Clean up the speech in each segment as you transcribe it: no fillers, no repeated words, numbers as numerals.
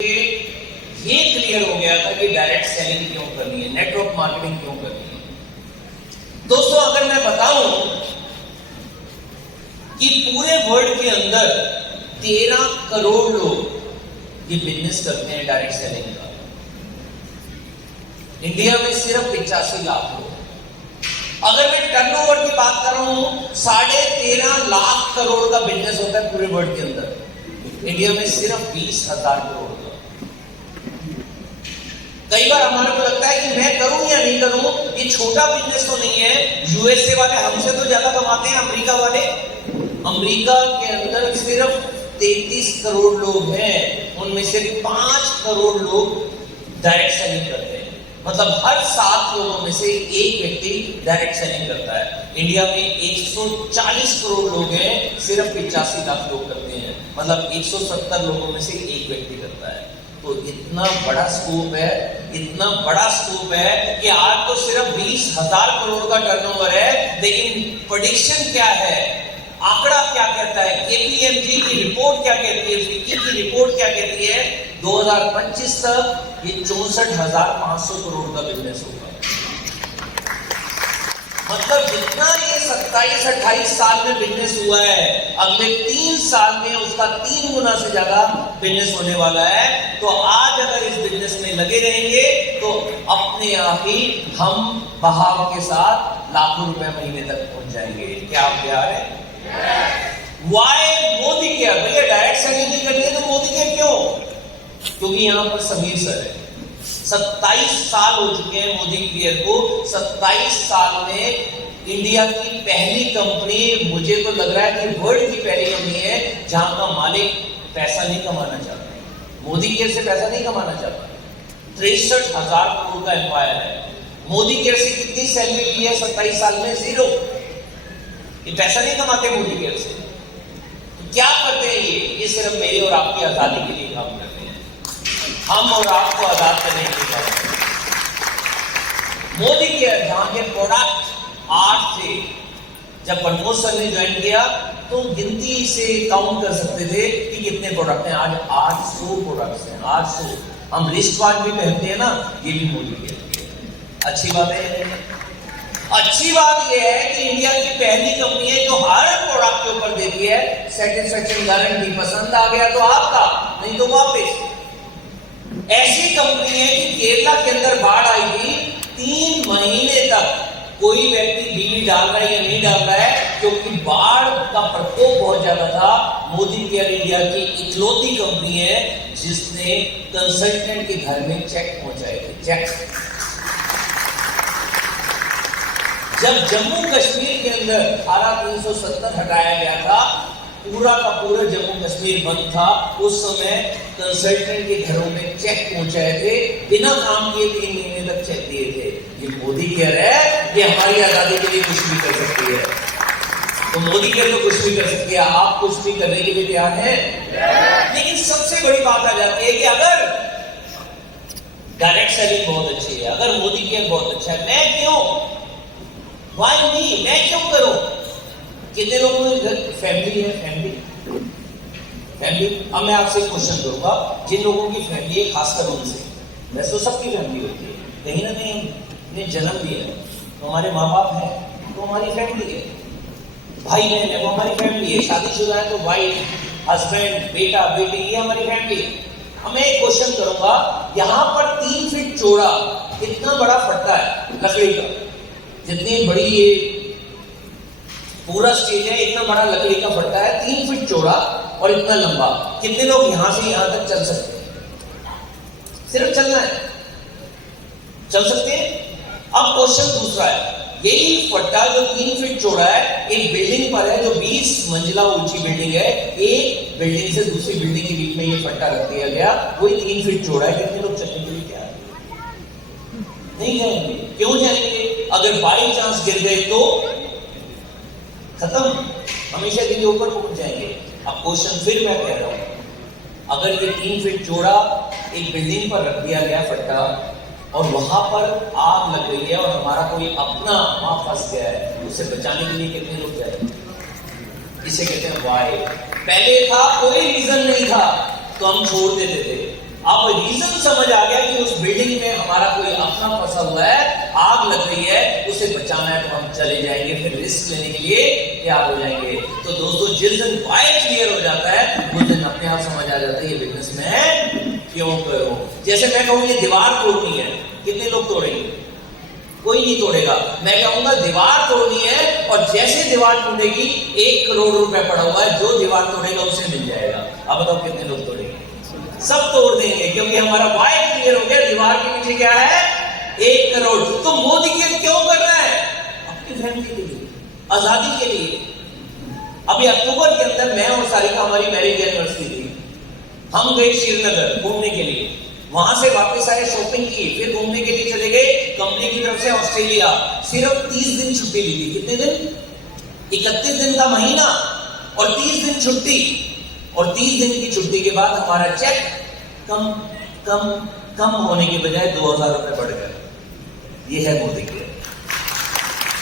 ये क्लियर हो गया था कि डायरेक्ट सेलिंग क्यों करनी है, नेटवर्क मार्केटिंग क्यों करनी है। दोस्तों अगर मैं बताऊं कि पूरे वर्ल्ड के अंदर 13 करोड़ लोग ये बिजनेस करते हैं डायरेक्ट सेलिंग का, इंडिया में सिर्फ 85 लाख लोग। अगर मैं टर्नओवर की बात कर रहा हूं 13.5 लाख करोड़ का बिजनेस होता है पूरे वर्ल्ड के अंदर, इंडिया में सिर्फ 20,000 करोड़ का। कई बार हमारे को लगता है कि मैं करूं या नहीं करूं, ये छोटा बिजनेस तो नहीं है। यूएसए वाले हमसे तो ज्यादा कमाते हैं, अमेरिका वाले। अमेरिका के अंदर सिर्फ 33 करोड़ लोग हैं, उनमें से 5 करोड़ लोग डायरेक्ट सेलिंग करते हैं। मतलब हर 7 लोगों में से एक व्यक्ति डायरेक्ट सेलिंग करता है। इंडिया में 140 करोड़ लोग हैं, सिर्फ 85 लाख लोग करते हैं। मतलब 170 लोगों में से एक व्यक्ति करता है। तो इतना बड़ा स्कोप है, इतना बड़ा स्कोप है कि आज तो सिर्फ 20,000 करोड़ का टर्नओवर है, लेकिन प्रेडिक्शन क्या है, आंकड़ा क्या कहता है, केपीएमजी की रिपोर्ट क्या कहती है, फिक्की की रिपोर्ट क्या कहती है, 2025 तक ये 64,500 करोड़ का बिजनेस होगा। मतलब जितना ये 27-28 साल में बिजनेस हुआ है, अगले 3 साल में उसका 3 गुना से ज्यादा बिजनेस होने वाला है। तो आज अगर इस बिजनेस में लगे रहेंगे तो अपने आप ही हम बहाव के साथ लाखों रुपए महीने तक पहुंच जाएंगे। क्या आप तैयार हैं? Why Modi care? भैया डायरेक्ट सेलिंग नहीं करनी है तो मोदी केयर क्यों? क्योंकि यहां पर समीर सर है। 27 साल हो चुके हैं मोदी केयर को। 27 साल में इंडिया की पहली कंपनी, मुझे तो लग रहा है कि वर्ल्ड की पहली कंपनी है जहां का मालिक पैसा नहीं कमाना चाहता, मोदी केयर से पैसा नहीं कमाना चाहता। 63,000 करोड़ का एम्पायर है। मोदी केयर से कितनी सैलरी ली है 27 साल में? 0। ये पैसा नहीं कमाते मोदी केयर से। तो क्या करते हैं ये सिर्फ मेरी और आपकी आजादी के लिए काम करते हैं। हम और आपको आजाद करने के लिए काम करते हैं। मोदी केयर जहां के प्रोडक्ट 8 थे, जब मनमोहन सर ने ज्वाइन किया तो गिनती से काउंट कर सकते थे कि कितने प्रोडक्ट हैं। आज 800 प्रोडक्ट्स हैं, 800। हम रिस्ट वॉच भी पहनते हैं ना, ये भी मोदी केयर की है। अच्छी बात है। अच्छी बात यह है कि इंडिया की पहली कंपनी है जो हर प्रोडक्ट के ऊपर देती है सेटिस्फैक्शन गारंटी। पसंद आ गया तो आपका, नहीं तो वापस। ऐसी कंपनी है कि केरला के अंदर बाढ़ आई थी, 3 महीने तक कोई व्यक्ति बिजली डाल रहा है या नहीं डाल रहा है, क्योंकि बाढ़ का प्रकोप बहुत ज्यादा था। मोदी केयर इंडिया की इकलौती कंपनी है जिसने कंसल्टेंट के घर में चेक पहुंचाए थे। चेक। जब जम्मू कश्मीर के अंदर धारा 370 हटाया गया था, पूरा का पूरा जम्मू कश्मीर बंद था, उस समय कंसल्टेंट के घरों में चेक पहुंचाए थे, बिना काम किए 3 महीने तक चेक दिए थे। ये मोदी केयर है, ये हमारी आजादी के लिए कुछ भी कर सकती है। तो मोदी केयर तो कुछ भी कर सकती है, आप कुछ भी करने के लिए तैयार हैं। लेकिन सबसे बड़ी बात आ जाती है कि अगर डायरेक्ट सेलिंग बहुत अच्छी है, अगर मोदी केयर बहुत अच्छा है, मैं क्यों, वाई मी, मैं क्यों करूं? कितने लोगों में फैमिली है? फैमिली। अब मैं आपसे क्वेश्चन करूंगा, जिन लोगों की फैमिली है, खासकर उनसे, वैसे तो सबकी फैमिली होती है, कहीं ना कहीं हमने जन्म लिया है तो हमारे माँ बाप है तो हमारी फैमिली है, भाई बहन है वो हमारी फैमिली है, शादीशुदा है तो वाइफ, हस्बैंड, बेटा, बेटी, ये हमारी फैमिली है। अब मैं एक क्वेश्चन करूंगा, यहां पर 3 फीट चौड़ा इतना बड़ा फट्टा है लकड़ी का, जितनी बड़ी ये पूरा स्टेज है, इतना बड़ा लकड़ी का फट्टा है, 3 फीट चौड़ा और इतना लंबा। कितने लोग यहां से यहां तक चल सकते हैं? सिर्फ चलना है, चल सकते हैं। अब क्वेश्चन दूसरा है, यही फट्टा जो 3 फीट चौड़ा है, एक बिल्डिंग पर है जो 20 मंजिला ऊंची बिल्डिंग है, एक बिल्डिंग से दूसरी बिल्डिंग के बीच में ये फट्टा रख दिया गया, वही 3 फीट चौड़ा है। कितने लोग चलने के लिए क्या नहीं जाएंगे? क्यों जाएंगे? अगर बाई चांस गिर गए तो खत्म, हमेशा के लिए ऊपर पहुंच जाएंगे। अब क्वेश्चन फिर मैं कह रहा हूं, अगर ये 3 फीट चौड़ा एक बिल्डिंग पर रख दिया गया फट्टा और वहां पर आग लग गई है और हमारा कोई अपना वहां फंस गया है, उसे बचाने के लिए कितने लोग जाएंगे? इसे कहते हैं वाई। पहले था कोई रीजन नहीं था तो हम छोड़ देते थे, अब रीजन समझ आ गया कि उस बिल्डिंग में हमारा कोई अपना फंसा हुआ है, आग लग रही है, उसे बचाना है तो हम चले जाएंगे, फिर रिस्क लेने के लिए तैयार हो जाएंगे। तो दोस्तों जिस दिन वाई क्लियर हो जाता है उस दिन अपने आप समझ आ जाता है ये बिजनेस में क्यों करूं। जैसे मैं कहूं ये दीवार तोड़नी है, कितने लोग तोड़ेंगे? कोई नहीं तोड़ेगा। मैं कहूंगा दीवार तोड़नी है और जैसे दीवार टूटेगी 1 करोड़ रुपए पड़ा हुआ है, जो दीवार तोड़ेगा उसे मिल जाएगा। अब बताओ कितने लोग तोड़ेंगे? सब तोड़ देंगे, क्योंकि हमारा वाई क्लियर हो गया। दीवार के पीछे क्या है? 1 करोड़। तो मोदी के क्यों कर रहा है? अपनी फैमिली के लिए, आजादी के लिए। अभी अक्टूबर के अंदर मैं और सारिका, हमारी मैरिज एनिवर्सरी थी, हम गए श्रीनगर घूमने के लिए, वहां से वापस आए, शॉपिंग की, फिर घूमने के लिए चले गए कंपनी की तरफ से ऑस्ट्रेलिया। सिर्फ 30 दिन छुट्टी ली थी। कितने दिन? 31 दिन का महीना और 30 दिन छुट्टी। और 30 दिन की छुट्टी के बाद हमारा चेक कम कम कम होने के बजाय 2000 रुपए बढ़ गया। ये है मोदी के।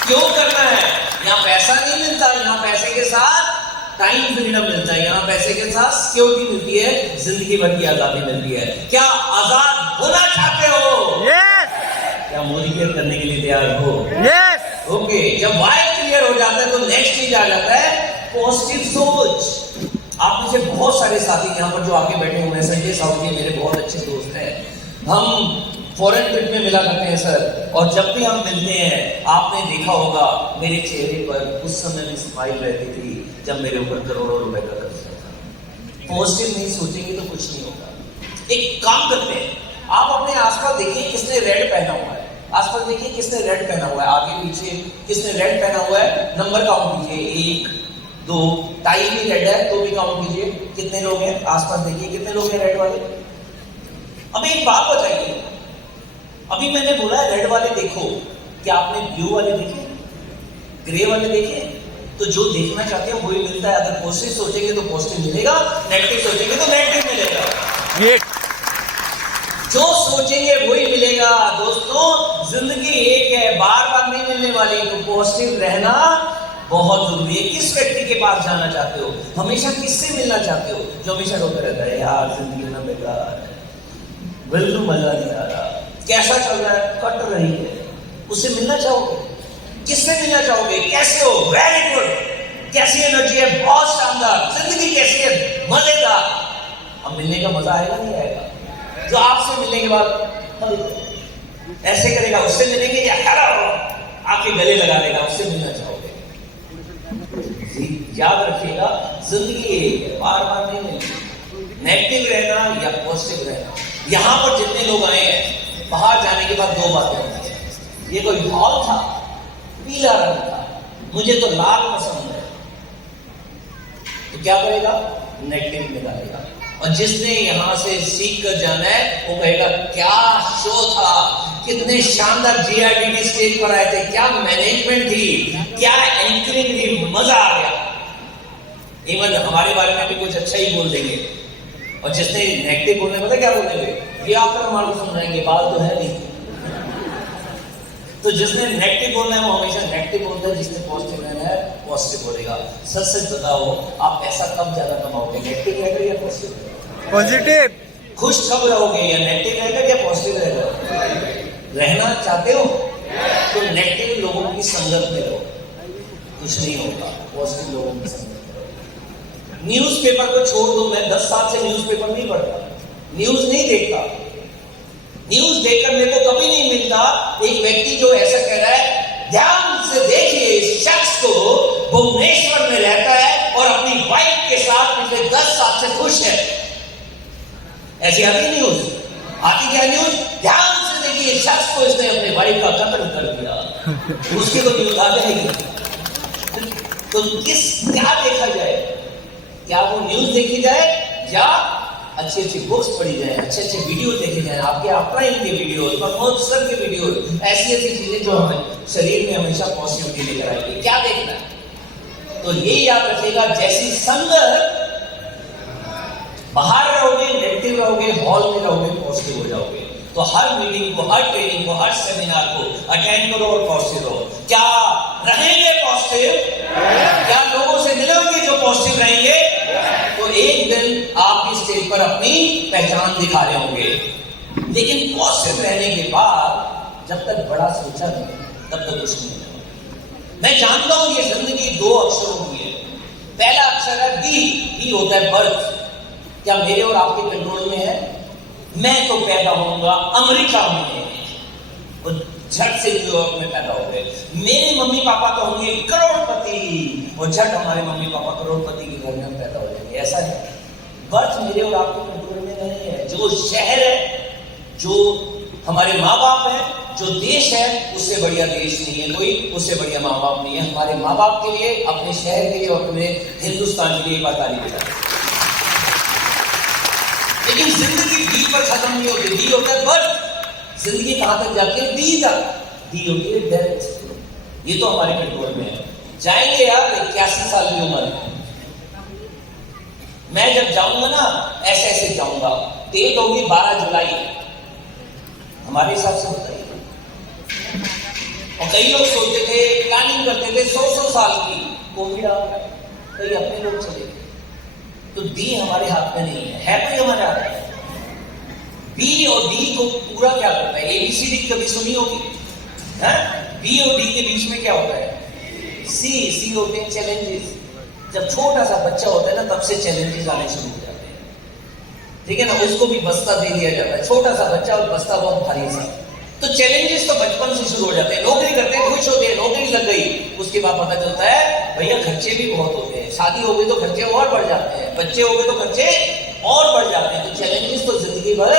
क्यों करना है? यहां पैसा नहीं मिलता, यहां पैसे के साथ टाइम फ्रीडम मिलता है, यहां पैसे के साथ सिक्योरिटी मिलती है, जिंदगी भर की आजादी मिलती है। क्या आजाद होना चाहते हो? यस। क्या मोदी केयर करने के लिए तैयार हो? यस। ओके। जब वाई क्लियर हो जाता है तो नेक्स्ट चीज आ जाता है पॉजिटिव सोच। आप में से बहुत सारे साथी यहाँ पर जो आगे बैठे हुए हैं, संजय सावजी मेरे बहुत अच्छे दोस्त हैं, हम फॉरेन ट्रिप में मिला करते हैं सर, और जब भी हम मिलते हैं आपने देखा होगा मेरे चेहरे पर उस समय में स्माइल रहती थी जब मेरे ऊपर करोड़ों रुपए का कर्जा था। पॉजिटिव नहीं सोचेंगे तो कुछ नहीं होगा। एक काम करते हैं, आप अपने आसपास देखिए किसने रेड पहना हुआ है, आसपास देखिए किसने रेड पहना हुआ है, आगे पीछे किसने रेड पहना हुआ है, नंबर काउंट कीजिए, 1 2, टाई भी रेड है तो भी काउंट कीजिए, कितने लोग हैं आसपास देखिए, कितने लोग हैं रेड वाले। अब एक बात बताइए, अभी मैंने बोला है रेड वाले देखो, क्या आपने ब्लू वाले देखे, ग्रे वाले देखे? तो जो देखना चाहते हैं वही मिलता है। अगर पॉजिटिव सोचेंगे तो पॉजिटिव मिलेगा, नेगेटिव सोचेंगे तो नेगेटिव मिलेगा। जो सोचेंगे वही मिलेगा। दोस्तों जिंदगी एक है, बार बार नहीं मिलने वाली, तो पॉजिटिव रहना बहुत जरूरी है। किस व्यक्ति के पास जाना चाहते हो? हमेशा किससे मिलना चाहते हो? जो हमेशा रोते रहता है यार जिंदगी ना बेकार है, बिल्कुल मजा नहीं आ रहा, कैसा चल रहा है, कट रही है, उससे मिलना चाहोगे? किससे मिलना चाहोगे? कैसे हो? वेरी गुड, कैसी एनर्जी है? बहुत शानदार। जिंदगी कैसी है? मजेदार। अब मिलने का मजा आएगा नहीं आएगा? जो आपसे मिलने के बाद ऐसे करेगा, उससे मिलेंगे या खड़ा हो आपके गले लगा देगा, उससे मिलना चाहोगे? याद रखिएगा जिंदगी एक है, बार बार नहीं मिलेगी। नेगेटिव रहना या पॉजिटिव रहना। यहां पर जितने लोग आए हैं, बाहर जाने के बाद 2 बातें होती है। ये कोई हॉल था, पीला रंग था, मुझे तो लाल पसंद है, तो क्या करेगा? नेगेटिव निकालेगा। और जिसने यहां से सीख कर जाना है वो कहेगा क्या शो था, कितने शानदार जीआरडीडी स्टेज पर आए थे, क्या मैनेजमेंट थी, क्या एंकरिंग थी, मजा आ गया। इवन हमारे बारे में भी कुछ अच्छा ही बोल देंगे। और जिसने नेगेटिव बोलने पता क्या बोलेंगे? ये आकर हमारे को समझाएंगे, बात तो है नहीं। तो जिसने नेगेटिव बोलना है वो हमेशा नेगेटिव बोलता है, जिसने पॉजिटिव रहना है पॉजिटिव बोलेगा। सच सच बताओ आप पैसा कब ज्यादा कमाओगे, नेगेटिव रहकर या पॉजिटिव? पॉजिटिव। खुश कब रहोगे, या नेगेटिव रहकर या पॉजिटिव रहकर? रहना चाहते हो तो नेगेटिव लोगों की संगत में रहो, कुछ नहीं होगा। पॉजिटिव लोगों की संगत में। न्यूज़पेपर को छोड़ दो, मैं 10 साल से न्यूज़पेपर नहीं पढ़ता, न्यूज नहीं देखता। न्यूज देखकर मेरे को कभी नहीं मिलता एक व्यक्ति जो ऐसा कह रहा है, ध्यान से देखिए इस शख्स को, भुवनेश्वर में रहता है और अपनी वाइफ के साथ पिछले 10 साल से खुश है। ऐसी आती न्यूज? आती क्या न्यूज? ध्यान से देखिए इस शख्स को, इसने अपने वाइफ का कत्ल कर दिया, उसकी तो न्यूज आ जाएगी। तो क्या देखा जाए? क्या वो न्यूज देखी जाए या अच्छी अच्छी बुक्स पढ़ी जाए, अच्छे अच्छे वीडियो देखे जाए, आपके अपलाइन के वीडियो, प्रमोद सर के वीडियो, ऐसी ऐसी चीजें जो हमें शरीर में हमेशा पॉजिटिविटी लेकर आएगी। क्या देखना है? तो ये याद रखिएगा, जैसी संगत, बाहर रहोगे नेगेटिव रहोगे, हॉल में रहोगे पॉजिटिव हो जाओगे। तो हर मीटिंग को, हर ट्रेनिंग को, हर सेमिनार को अटेंड करो और पॉजिटिव रहो। क्या रहेंगे पॉजिटिव? क्या लोगों से मिलोगे जो पॉजिटिव रहेंगे? तो एक दिन आप इस स्टेज पर अपनी पहचान दिखा रहे होंगे। लेकिन पॉजिटिव रहने के बाद जब तक बड़ा सोचा नहीं तब तक कुछ नहीं होगा। मैं जानता हूं ये जिंदगी दो अक्षरों की है। पहला अक्षर है बी होता है बर्थ। क्या मेरे और आपके कंट्रोल में है? मैं तो पैदा होऊंगा अमेरिका में और झट से न्यूयॉर्क में पैदा हो गए। मेरे मम्मी पापा तो होंगे करोड़पति और झट हमारे मम्मी पापा करोड़पति के घर में पैदा हो जाएंगे। ऐसा है, बर्थ मेरे और आपके कंट्रोल में नहीं है। जो शहर है, जो हमारे माँ बाप है, जो देश है, उससे बढ़िया देश नहीं है कोई, उससे बढ़िया माँ बाप नहीं है। हमारे माँ बाप के लिए, अपने शहर के लिए और अपने हिंदुस्तान के लिए एक बार ताली बजाएं। लेकिन जिंदगी बी पर खत्म नहीं होती। बी होता है बर्थ। जिंदगी कहां तक जाती है? डी तक। डी होती है डेथ। ये तो हमारे कंट्रोल में है। जाएंगे यार 81 साल की उम्र में। मैं जब जाऊंगा ना ऐसे ऐसे जाऊंगा। डेट होगी 12 जुलाई हमारे हिसाब से होता है। और कई लोग सोचते थे, प्लानिंग करते थे 100 साल की। कोविड आ गया, कई अपने लोग चले गए। तो डी हमारे हाथ में नहीं है कोई हमारे हाथ में। बी और डी को पूरा क्या करता है? एबीसीडी कभी सुनी होगी? बी और डी के बीच में क्या होता है? सी होते हैं चैलेंजेस। जब छोटा सा बच्चा होता है ना तब से चैलेंजेस आने शुरू हो जाते हैं। ठीक है ना? उसको भी बस्ता दे दिया जाता है। छोटा सा बच्चा और बस्ता बहुत भारी सा। तो चैलेंजेस तो बचपन से शुरू हो जाते हैं। नौकरी करते हैं, खुश होते हैं, नौकरी लग गई। उसके बाद पता चलता है भैया खर्चे भी बहुत होते हैं। शादी हो गई तो खर्चे और बढ़ जाते हैं, बच्चे हो गए तो खर्चे और बढ़ जाते हैं। तो चैलेंजेस तो जिंदगी भर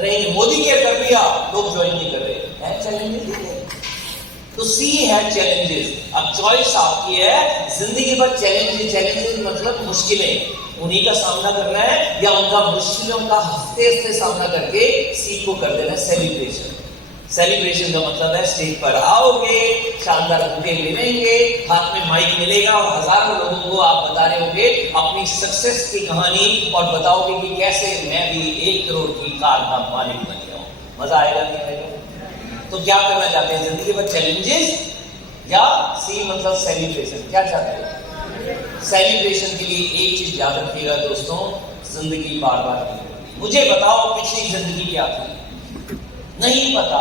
रहेंगे। मोदी केयर कर लिया, लोग ज्वाइन नहीं कर रहे हैं, चैलेंजेस। तो सी है चैलेंजेस। अब चॉइस आपकी है। जिंदगी भर चैलेंजेस मतलब मुश्किलें, उन्हीं का सामना करना है या उनका मुश्किलों का हंसते हंसते सामना करके सी को कर देना है सेलिब्रेशन। सेलिब्रेशन का मतलब है स्टेज पर आओगे, शानदार बुके मिलेंगे, हाथ में माइक मिलेगा और हजारों लोगों को आप बता रहे होंगे अपनी सक्सेस की कहानी और बताओगे कि कैसे मैं भी 1 करोड़ की कार का मालिक बन गया हूं। मजा आएगा नहीं आएगा? तो क्या करना चाहते हैं जिंदगी में? चैलेंजेस या सी मतलब सेलिब्रेशन? क्या चाहते हैं? सेलिब्रेशन के लिए एक चीज याद रखिएगा दोस्तों, जिंदगी बार बार नहीं होती। मुझे बताओ पिछली जिंदगी क्या थी? नहीं पता।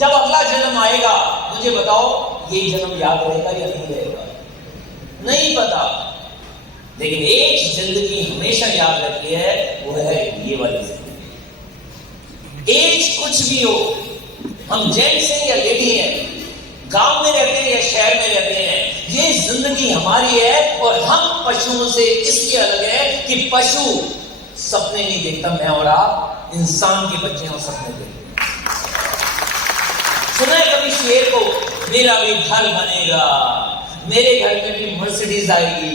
जब अगला जन्म आएगा मुझे बताओ ये जन्म याद रहेगा या नहीं रहेगा? नहीं पता। लेकिन एक जिंदगी हमेशा याद रखी है, वो है ये वाली जिंदगी। एज कुछ भी हो, हम जेंट्स हैं या लेडी हैं, गांव में रहते हैं या शहर में रहते हैं, ये जिंदगी हमारी है। और हम पशुओं से इसलिए अलग है कि पशु सपने नहीं देखता, मैं और आप इंसान के बच्चे और सपने देखते। सुना है कभी शेर को, मेरा भी घर बनेगा, मेरे घर में भी मर्सिडीज आएगी?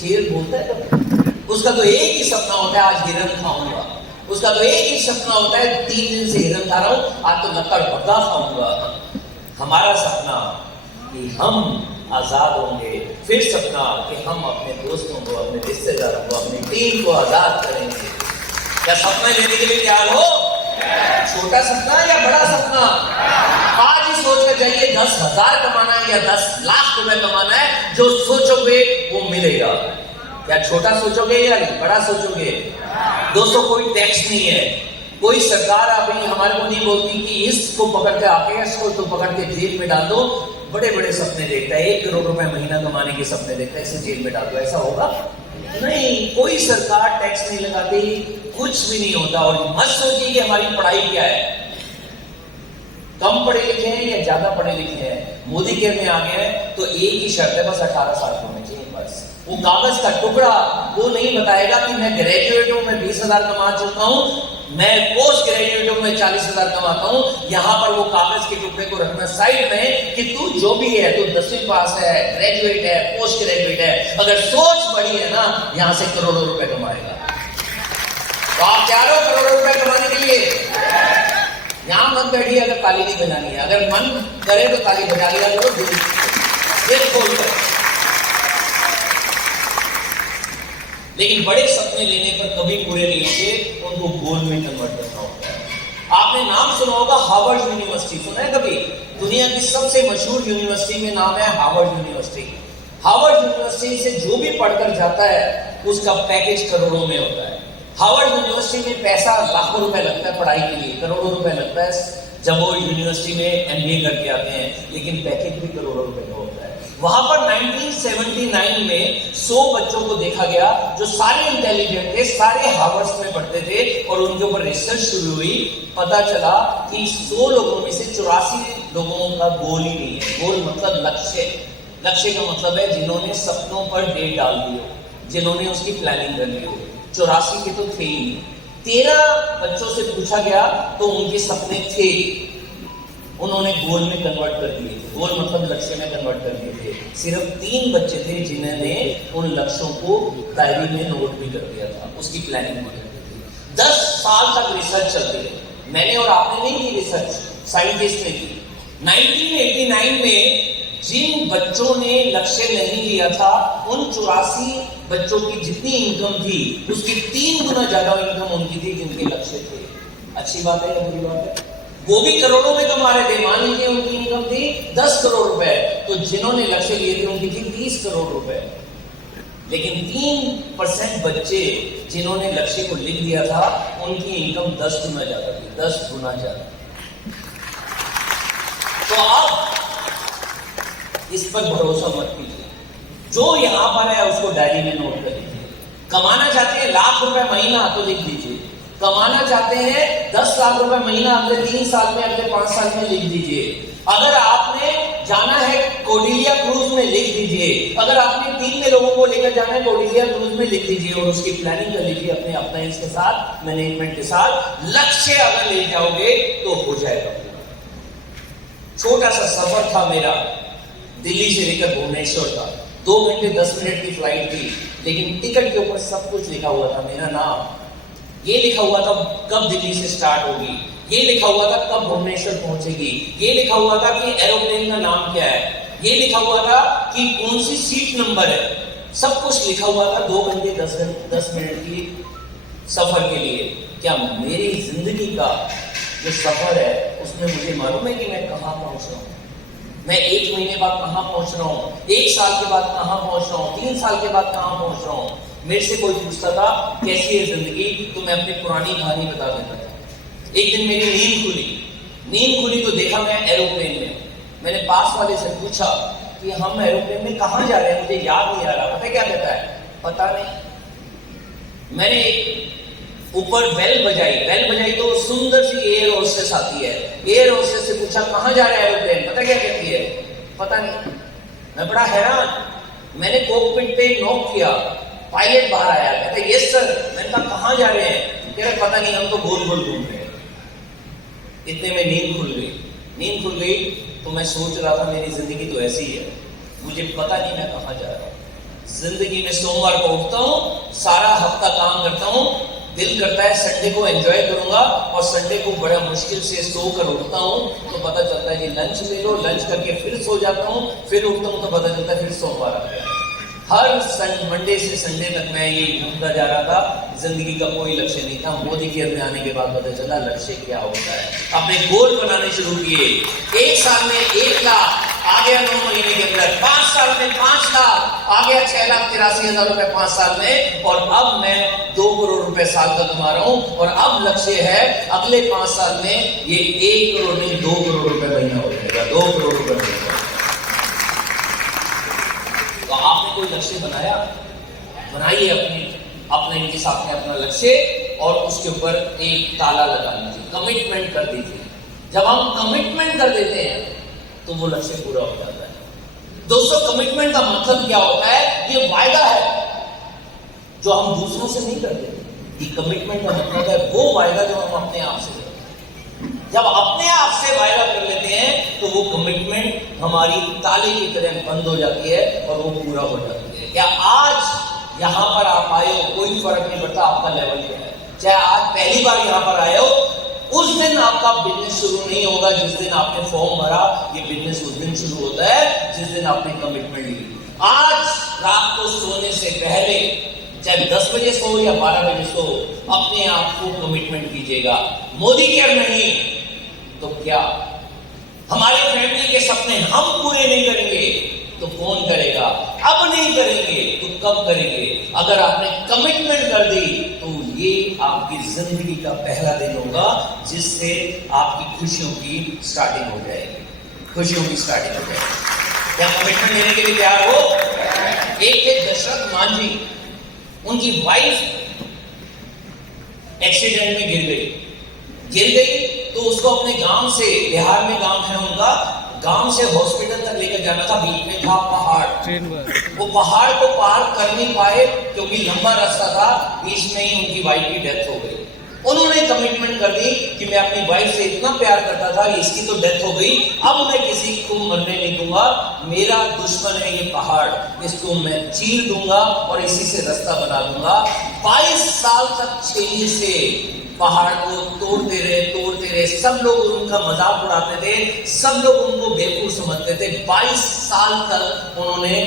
शेर बोलता है कभी? उसका तो एक ही सपना होता है, आज हिरन खाऊंगा। उसका तो एक ही सपना होता है, 3 दिन से हिरन खा रहा हूं, आज तो लक्कड़ बग्गा खाऊंगा। हमारा सपना कि हम आजाद होंगे, फिर सपना कि हम अपने दोस्तों को, अपने रिश्तेदारों को, अपनी टीम को आजाद करेंगे। क्या सपना लेने के लिए तैयार हो? छोटा सपना या बड़ा सपना? आज ही सोच कर जाइए 10,000 कमाना है या 10 लाख रुपए कमाना है। जो सोचोगे वो मिलेगा। क्या छोटा सोचोगे या बड़ा सोचोगे? दोस्तों कोई टैक्स नहीं है, कोई सरकार अभी हमारे को नहीं बोलती कि इसको पकड़ के आके इसको तो पकड़ के जेल में डाल दो। बड़े बड़े सपने देखता है, 1 करोड़ रुपए महीना कमाने के सपने देखता है, इसे जेल में डाल दो। ऐसा होगा नहीं। कोई सरकार टैक्स नहीं लगाती, कुछ भी नहीं होता। और मत सोचिए कि हमारी पढ़ाई क्या है, कम पढ़े लिखे हैं या ज्यादा पढ़े लिखे हैं। मोदी केयर में आ गए हैं तो एक ही शर्त है, बस 18 साल होने चाहिए। बस वो कागज का टुकड़ा वो नहीं बताएगा कि मैं ग्रेजुएट हूं, मैं 20,000 कमा चुका हूं, मैं पोस्ट ग्रेजुएट हूं, मैं 40,000 कमाता हूं। यहां पर वो कागज के टुकड़े को रखना साइड में कि तू जो भी है, तू 10वीं पास है, ग्रेजुएट है, पोस्ट ग्रेजुएट है, अगर सोच बड़ी है ना, यहां से करोड़ों रुपए कमाएगा। तो आप तैयार हो करोड़ों रुपए कमाने के लिए? यहां मत बैठिए अगर ताली नहीं बजानी है। अगर मन करे तो ताली बजा लिया करो, दिल खोल कर। लेकिन बड़े सपने लेने पर कभी पूरे नहीं होते, उनको गोल में कन्वर्ट करना होता है। आपने नाम सुना होगा हार्वर्ड यूनिवर्सिटी, सुना है कभी? दुनिया की सबसे मशहूर यूनिवर्सिटी में नाम है हार्वर्ड यूनिवर्सिटी। हार्वर्ड यूनिवर्सिटी से जो भी पढ़कर जाता है उसका पैकेज करोड़ों में होता है। हार्वर्ड यूनिवर्सिटी में पैसा लाखों रुपए लगता है पढ़ाई के लिए, करोड़ों रुपए लगता है जब वो यूनिवर्सिटी में एमबीए करके आते हैं, लेकिन पैकेज भी करोड़ों रुपए का होता है। वहां पर 1979 में 100 बच्चों को देखा गया जो सारे इंटेलिजेंट थे, सारे हार्वर्ड में पढ़ते थे, और उनके ऊपर रिसर्च शुरू हुई। पता चला कि 100 लोगों में से 84 लोगों का गोल ही नहीं है। गोल मतलब लक्ष्य। लक्ष्य का मतलब है जिन्होंने सपनों पर डेट डाल दी हो, जिन्होंने उसकी प्लानिंग कर ली हो। 84 के तो थे ही नहीं। 13 बच्चों से पूछा गया तो उनके सपने थे, उन्होंने गोल में कन्वर्ट कर दिए। गोल मतलब लक्ष्य में कन्वर्ट कर दिए थे। सिर्फ 3 बच्चे थे जिन्होंने उन लक्ष्यों को डायरी में नोट भी कर दिया था, उसकी प्लानिंग भी कर दी थी। 10 साल तक रिसर्च चलती रही। मैंने और आपने नहीं की रिसर्च, साइंटिस्ट ने की। 1989 में जिन बच्चों ने लक्ष्य नहीं लिया था, उन 84 बच्चों की जितनी इनकम थी उसकी 3 गुना ज्यादा इनकम उनकी थी जिनके लक्ष्य थे। अच्छी बात है या बुरी बात है? वो भी करोड़ों में कमा रहे थे। मान लीजिए उनकी इनकम थी 10 करोड़ रुपए, तो जिन्होंने लक्ष्य लिए थे उनकी थी 30 करोड़ रुपए। लेकिन 3% बच्चे जिन्होंने लक्ष्य को लिख दिया था, उनकी इनकम 10 गुना ज्यादा थी, 10 गुना ज्यादा। तो अब इस पर भरोसा मत कीजिए। जो यहां पर है उसको डायरी में नोट कर लीजिए। कमाना चाहते हैं लाख रुपए महीना तो लिख लीजिए। कमाना चाहते हैं 10 लाख रुपए महीना अगले 3 साल में, अगले 5 साल में, लिख दीजिए। अगर आपने जाना है कोडिलिया क्रूज में, लिख दीजिए। अगर आपने 3 लोगों को लेकर जाना है कोडिलिया क्रूज में, लिख दीजिए और उसकी प्लानिंग कर लीजिए अपने अप्लायंस के साथ, मैनेजमेंट के साथ। लक्ष्य अगर ले जाओगे तो हो जाएगा। छोटा सा सफर था मेरा दिल्ली से लेकर भुवनेश्वर का। 2 घंटे 10 मिनट की फ्लाइट थी, लेकिन टिकट के ऊपर सब कुछ लिखा हुआ था। मेरा नाम ये लिखा हुआ था, कब दिल्ली से स्टार्ट होगी, ये लिखा हुआ था कब भुवनेश्वर पहुंचेगी, ये लिखा हुआ था कि एरोप्लेन का नाम क्या है, ये लिखा हुआ था कि कौन सी सीट नंबर है। सब कुछ लिखा हुआ था 2 घंटे 10 मिनट की सफर के लिए। क्या मेरी जिंदगी का जो सफर है उसमें मुझे मालूम है कि मैं कहां पहुंच रहा हूं? मैं 1 महीने बाद कहां पहुंच रहा हूं, 1 साल के बाद कहां पहुंच रहा हूं, 3 साल के बाद कहां पहुंच रहा हूं। मेरे से कोई पूछता था कैसी है जिंदगी, तो मैं अपनी पुरानी कहानी बता देता था। एक दिन मेरी नींद खुली तो देखा मैं एरोप्लेन में। मैंने पास वाले से पूछा कि हम एरोप्लेन में कहां जा रहे हैं, मुझे याद नहीं आ रहा। पता क्या कहता है? पता नहीं। मैंने ऊपर बेल बजाई तो सुंदर सी एयर होस्टेस आती है। एयर होस्टेस से पूछा कहां जा रहा है एरोप्लेन, पता क्या कहती है? पता नहीं। मैं बड़ा हैरान। मैंने कॉकपिट पे नॉक किया, पायलट बाहर आया, कहता यस सर। मैंने कहा कहां जा रहे हैं? कह रहे पता नहीं, हम तो गोल गोल घूम रहे हैं। इतने में नींद खुल गई तो मैं सोच रहा था मेरी जिंदगी तो ऐसी ही है, मुझे पता नहीं मैं कहां जा रहा हूं। जिंदगी में सोमवार को उठता हूं, सारा हफ्ता काम करता हूं, दिल करता है संडे को एंजॉय करूंगा, और संडे को बड़ा मुश्किल से सोकर उठता हूं तो पता चलता है कि लंच ले लो, लंच करके फिर सो जाता हूं, फिर उठता हूं तो पता चलता है फिर सोमवार आ गया। हर मंडे से संडे तक मैं ये घूमता जा रहा था, जिंदगी का कोई लक्ष्य नहीं था। मोदी केयर में आने के बाद पता चला लक्ष्य क्या होता है। अपने गोल बनाने शुरू किए। 1 साल में 1 लाख आ गया, 9 महीने के अंदर 5 साल में 5 लाख आ गया, 6,83,000 रुपए 5 साल में, और अब मैं 2 करोड़ रुपए साल का कमा रहा हूं। और अब लक्ष्य है अगले 5 साल में ये 1 करोड़ नहीं 2 करोड़ रुपए महीना हो जाएगा, 2 करोड़ रुपए महीना। तो आपने कोई लक्ष्य बनाइए अपने के साथ अपना लक्ष्य, और उसके ऊपर एक ताला लगा लीजिए, कमिटमेंट कर दीजिए। जब हम कमिटमेंट कर देते हैं तो वो लक्ष्य पूरा हो जाता है। दोस्तों, कमिटमेंट का मतलब क्या होता है? ये वायदा है जो हम दूसरों से नहीं करते। ये कमिटमेंट का मतलब है वो वायदा जो हम अपने आप से करते हैं। जब अपने आप से वायदा कर लेते हैं तो वो कमिटमेंट हमारी ताले की तरह बंद हो जाती है और वो पूरा हो जाती है। क्या आज यहां पर आप आए हो, कोई फर्क नहीं पड़ता आपका लेवल क्या है। चाहे आज पहली बार यहां पर आए हो, उस दिन आपका बिजनेस शुरू नहीं होगा जिस दिन आपने फॉर्म भरा। ये बिजनेस उस दिन शुरू होता है जिस दिन आपने कमिटमेंट ली। आज रात को सोने से पहले, चाहे 10 बजे सो या 12 बजे सो, अपने आप को कमिटमेंट कीजिएगा। मोदी केयर नहीं तो क्या, हमारे फैमिली के सपने हम पूरे नहीं करेंगे तो कौन करेगा? अब नहीं करेंगे तो कब करेंगे? अगर आपने कमिटमेंट कर दी तो ये आपकी जिंदगी का पहला दिन होगा जिससे आपकी खुशियों की स्टार्टिंग हो जाएगी। खुशियों की स्टार्टिंग हो जाएगी। क्या कमिटमेंट लेने के लिए तैयार हो? एक थे दशरथ मांझी, उनकी वाइफ एक्सीडेंट में गिर गई तो उसको अपने गांव से, बिहार में गांव है उनका, गांव से हॉस्पिटल तक लेकर जाना था। बीच में था पहाड़, वो पहाड़ को पार कर नहीं पाए क्योंकि लंबा रास्ता था। बीच में ही उनकी वाइफ की डेथ हो गई। उन्होंने कमिटमेंट कर दी कि मैं अपनी वाइफ से इतना प्यार करता था, इसकी तो डेथ हो गई, अब मैं किसी को मरने नहीं दूंगा। मेरा दुश्मन है ये पहाड़, इसको मैं चीर दूंगा और इसी से रास्ता बना दूंगा। 22 साल तक छेनी से पहाड़ को तोड़ते रहे। सब लोग उनका मजाक उड़ाते थे, सब लोग उनको बेवकूफ समझते थे। 22 साल तक उन्होंने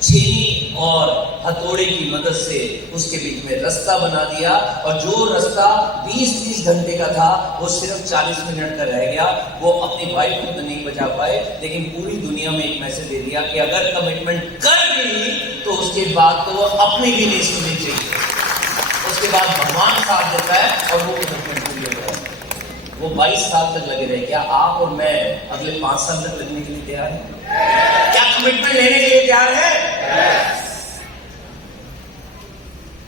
छेनी और हथौड़े की मदद से उसके बीच में रास्ता बना दिया और जो रास्ता 20-30 घंटे का था वो सिर्फ 40 मिनट का रह गया। वो अपनी वाइफ को तो नहीं बचा पाए, लेकिन पूरी दुनिया में एक मैसेज दे दिया कि अगर कमिटमेंट कर दी तो उसके बाद तो वो अपनी भी नहीं सुननी चाहिए। उसके बाद भगवान साथ देता है और वो कमिटमेंट पूरी हो जाए। वो 22 साल तक लगे रहे। क्या आप और मैं अगले 5 साल तक लगने के लिए तैयार हैं? क्या कमिटमेंट लेने के लिए तैयार है?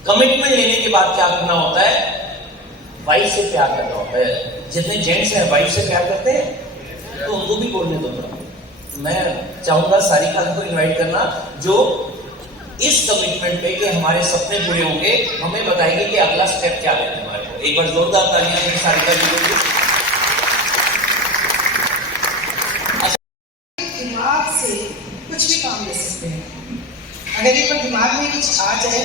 कमिटमेंट लेने के बाद क्या करना होता है? वाइफ से प्यार करना होता है। जितने जेंट्स हैं वाइफ से प्यार करते हैं तो उनको भी बोलने दो ना। मैं चाहूंगा सारिका को इनवाइट करना, जो इस कमिटमेंट पे कि हमारे सपने पूरे होंगे हमें बताएंगे कि अगला स्टेप क्या लेना है हमारे को। एक बार जोरदार तालियां दें सारिका जी को। दिमाग से कुछ भी काम ले सकते हैं। अगर एक बार दिमाग में कुछ आ जाए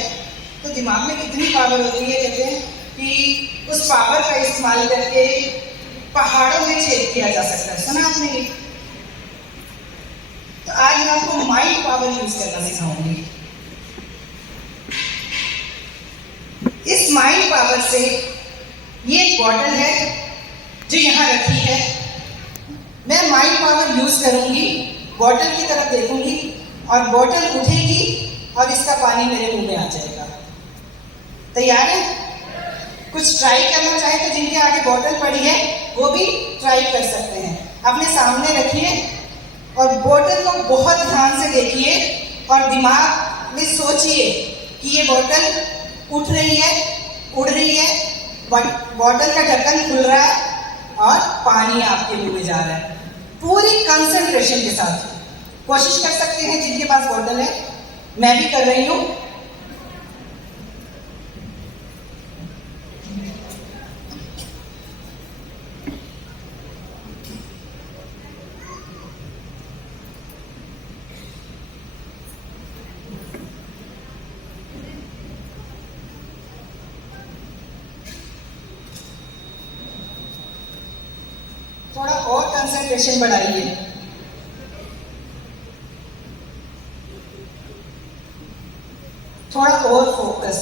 तो दिमाग में कितनी पावर होती है, कहते हैं कि उस पावर का इस्तेमाल करके पहाड़ों में छेद किया जा सकता है। सुना आपने ये? तो आज मैं आपको माइंड पावर यूज करना सिखाऊंगी। इस माइंड पावर से ये एक बॉटल है जो यहाँ रखी है। मैं माइंड पावर यूज करूंगी, बॉटल की तरफ देखूंगी और बॉटल उठेगी और इसका पानी मेरे मुंह में आ जाएगा। तैयार है? कुछ ट्राई करना चाहे तो जिनके आगे बॉटल पड़ी है वो भी ट्राई कर सकते हैं। अपने सामने रखिए और बॉटल को बहुत ध्यान से देखिए और दिमाग में सोचिए कि ये बॉटल उठ रही है, उड़ रही है, बॉटल का ढक्कन खुल रहा है और पानी आपके मुंह में जा रहा है। पूरी कंसंट्रेशन के साथ कोशिश कर सकते हैं जिनके पास बॉटल है। मैं भी कर रही हूं। थोड़ा और कंसंट्रेशन बढ़ाइए। थोड़ा और फोकस,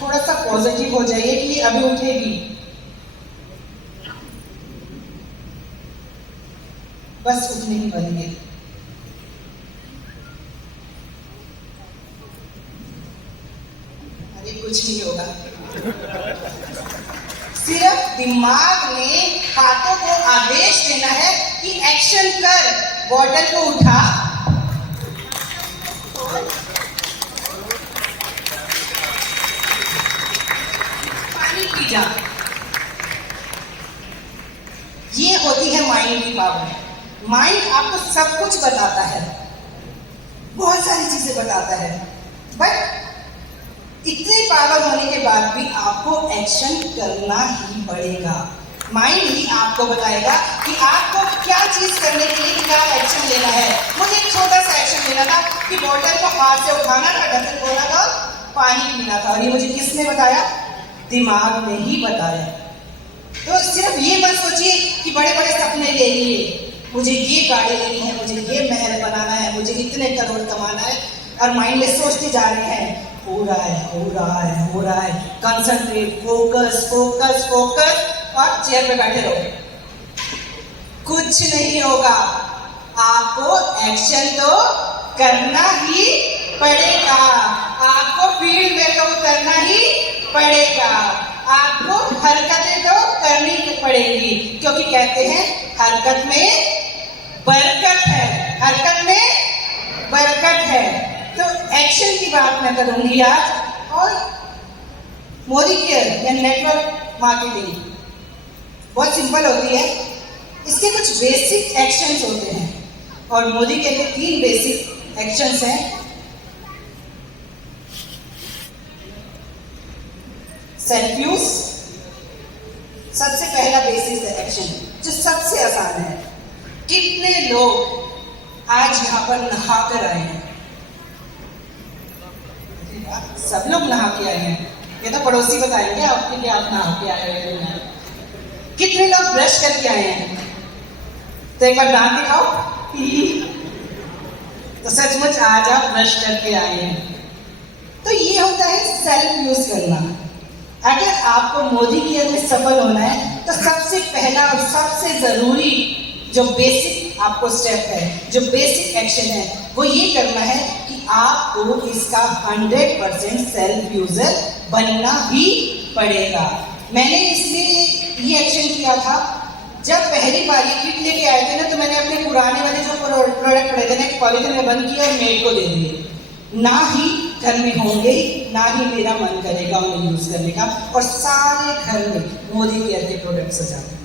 थोड़ा सा पॉजिटिव हो जाइए कि ये अभी उठेगी। बस उठने की बनी है। अरे कुछ नहीं होगा। सिर्फ दिमाग में हाथों को आदेश देना है कि एक्शन कर। बॉटल को उठा, पानी पी जा। ये होती है माइंड की पावर। माइंड आपको सब कुछ बताता है, बहुत सारी चीजें बताता है, बट इतनी पावर होने के बाद भी आपको एक्शन करना ही पड़ेगा। माइंड ही आपको बताएगा कि आपको क्या चीज करने के लिए क्या एक्शन लेना है। मुझे एक छोटा सा एक्शन लेना था कि बॉटल को हाथ से उठाना था, ढक्कन खोलना था, पानी पीना था, और ये मुझे किसने बताया? दिमाग ने ही बताया। तो सिर्फ ये मत सोचिए कि बड़े बड़े सपने ले लिए, मुझे ये गाड़ी लेनी है, मुझे ये महल बनाना है, मुझे इतने करोड़ कमाना है, और माइंड में सोचते जा रहे हैं हो रहा है, हो रहा है, हो रहा है। कंसंट्रेट, फोकस, फोकस, फोकस, और चेयर पे बैठे रहो। कुछ नहीं होगा, आपको एक्शन तो करना ही पड़ेगा, आपको फील्ड में तो उतरना ही पड़ेगा, आपको हरकतें तो करनी पड़ेगी, क्योंकि कहते हैं हरकत में बरकत है, हरकत में बरकत है। तो एक्शन की बात मैं करूंगी आज। और मोदी केयर या नेटवर्क मार्केटिंग बहुत सिंपल होती है, इसके कुछ बेसिक एक्शंस होते हैं और मोदी केयर के 3 बेसिक एक्शंस हैं। सेल्फ यूज सबसे पहला बेसिक एक्शन जो सबसे आसान है। कितने लोग आज यहाँ पर नहा कर आए हैं? सब लोग नहा के आए हैं, ये तो पड़ोसी बताएंगे आपके कि आप नहा के आए हैं। कितने लोग ब्रश करके आए हैं? तो एक बार दांत दिखाओ। तो सचमुच आज आप ब्रश करके आए हैं। तो ये होता है सेल्फ यूज करना। अगर आपको मोदी केयर में सफल होना है तो सबसे पहला और सबसे जरूरी जो बेसिक आपको स्टेप है, जो बेसिक एक्शन है, वो ये करना है कि आपको इसका 100% सेल्फ यूजर बनना ही पड़ेगा। मैंने इसलिए ये एक्शन किया था, जब पहली बार ये किट लेके आए थे ना, तो मैंने अपने पुराने वाले जो प्रोडक्ट पड़े थे ना, पॉलिथीन में बंद किया और मेड को दे दिए। ना ही घर में होंगे, ना ही मेरा मन करेगा उन्हें यूज करने का। और सारे घर में मोदी केयर के प्रोडक्ट सजाते हैं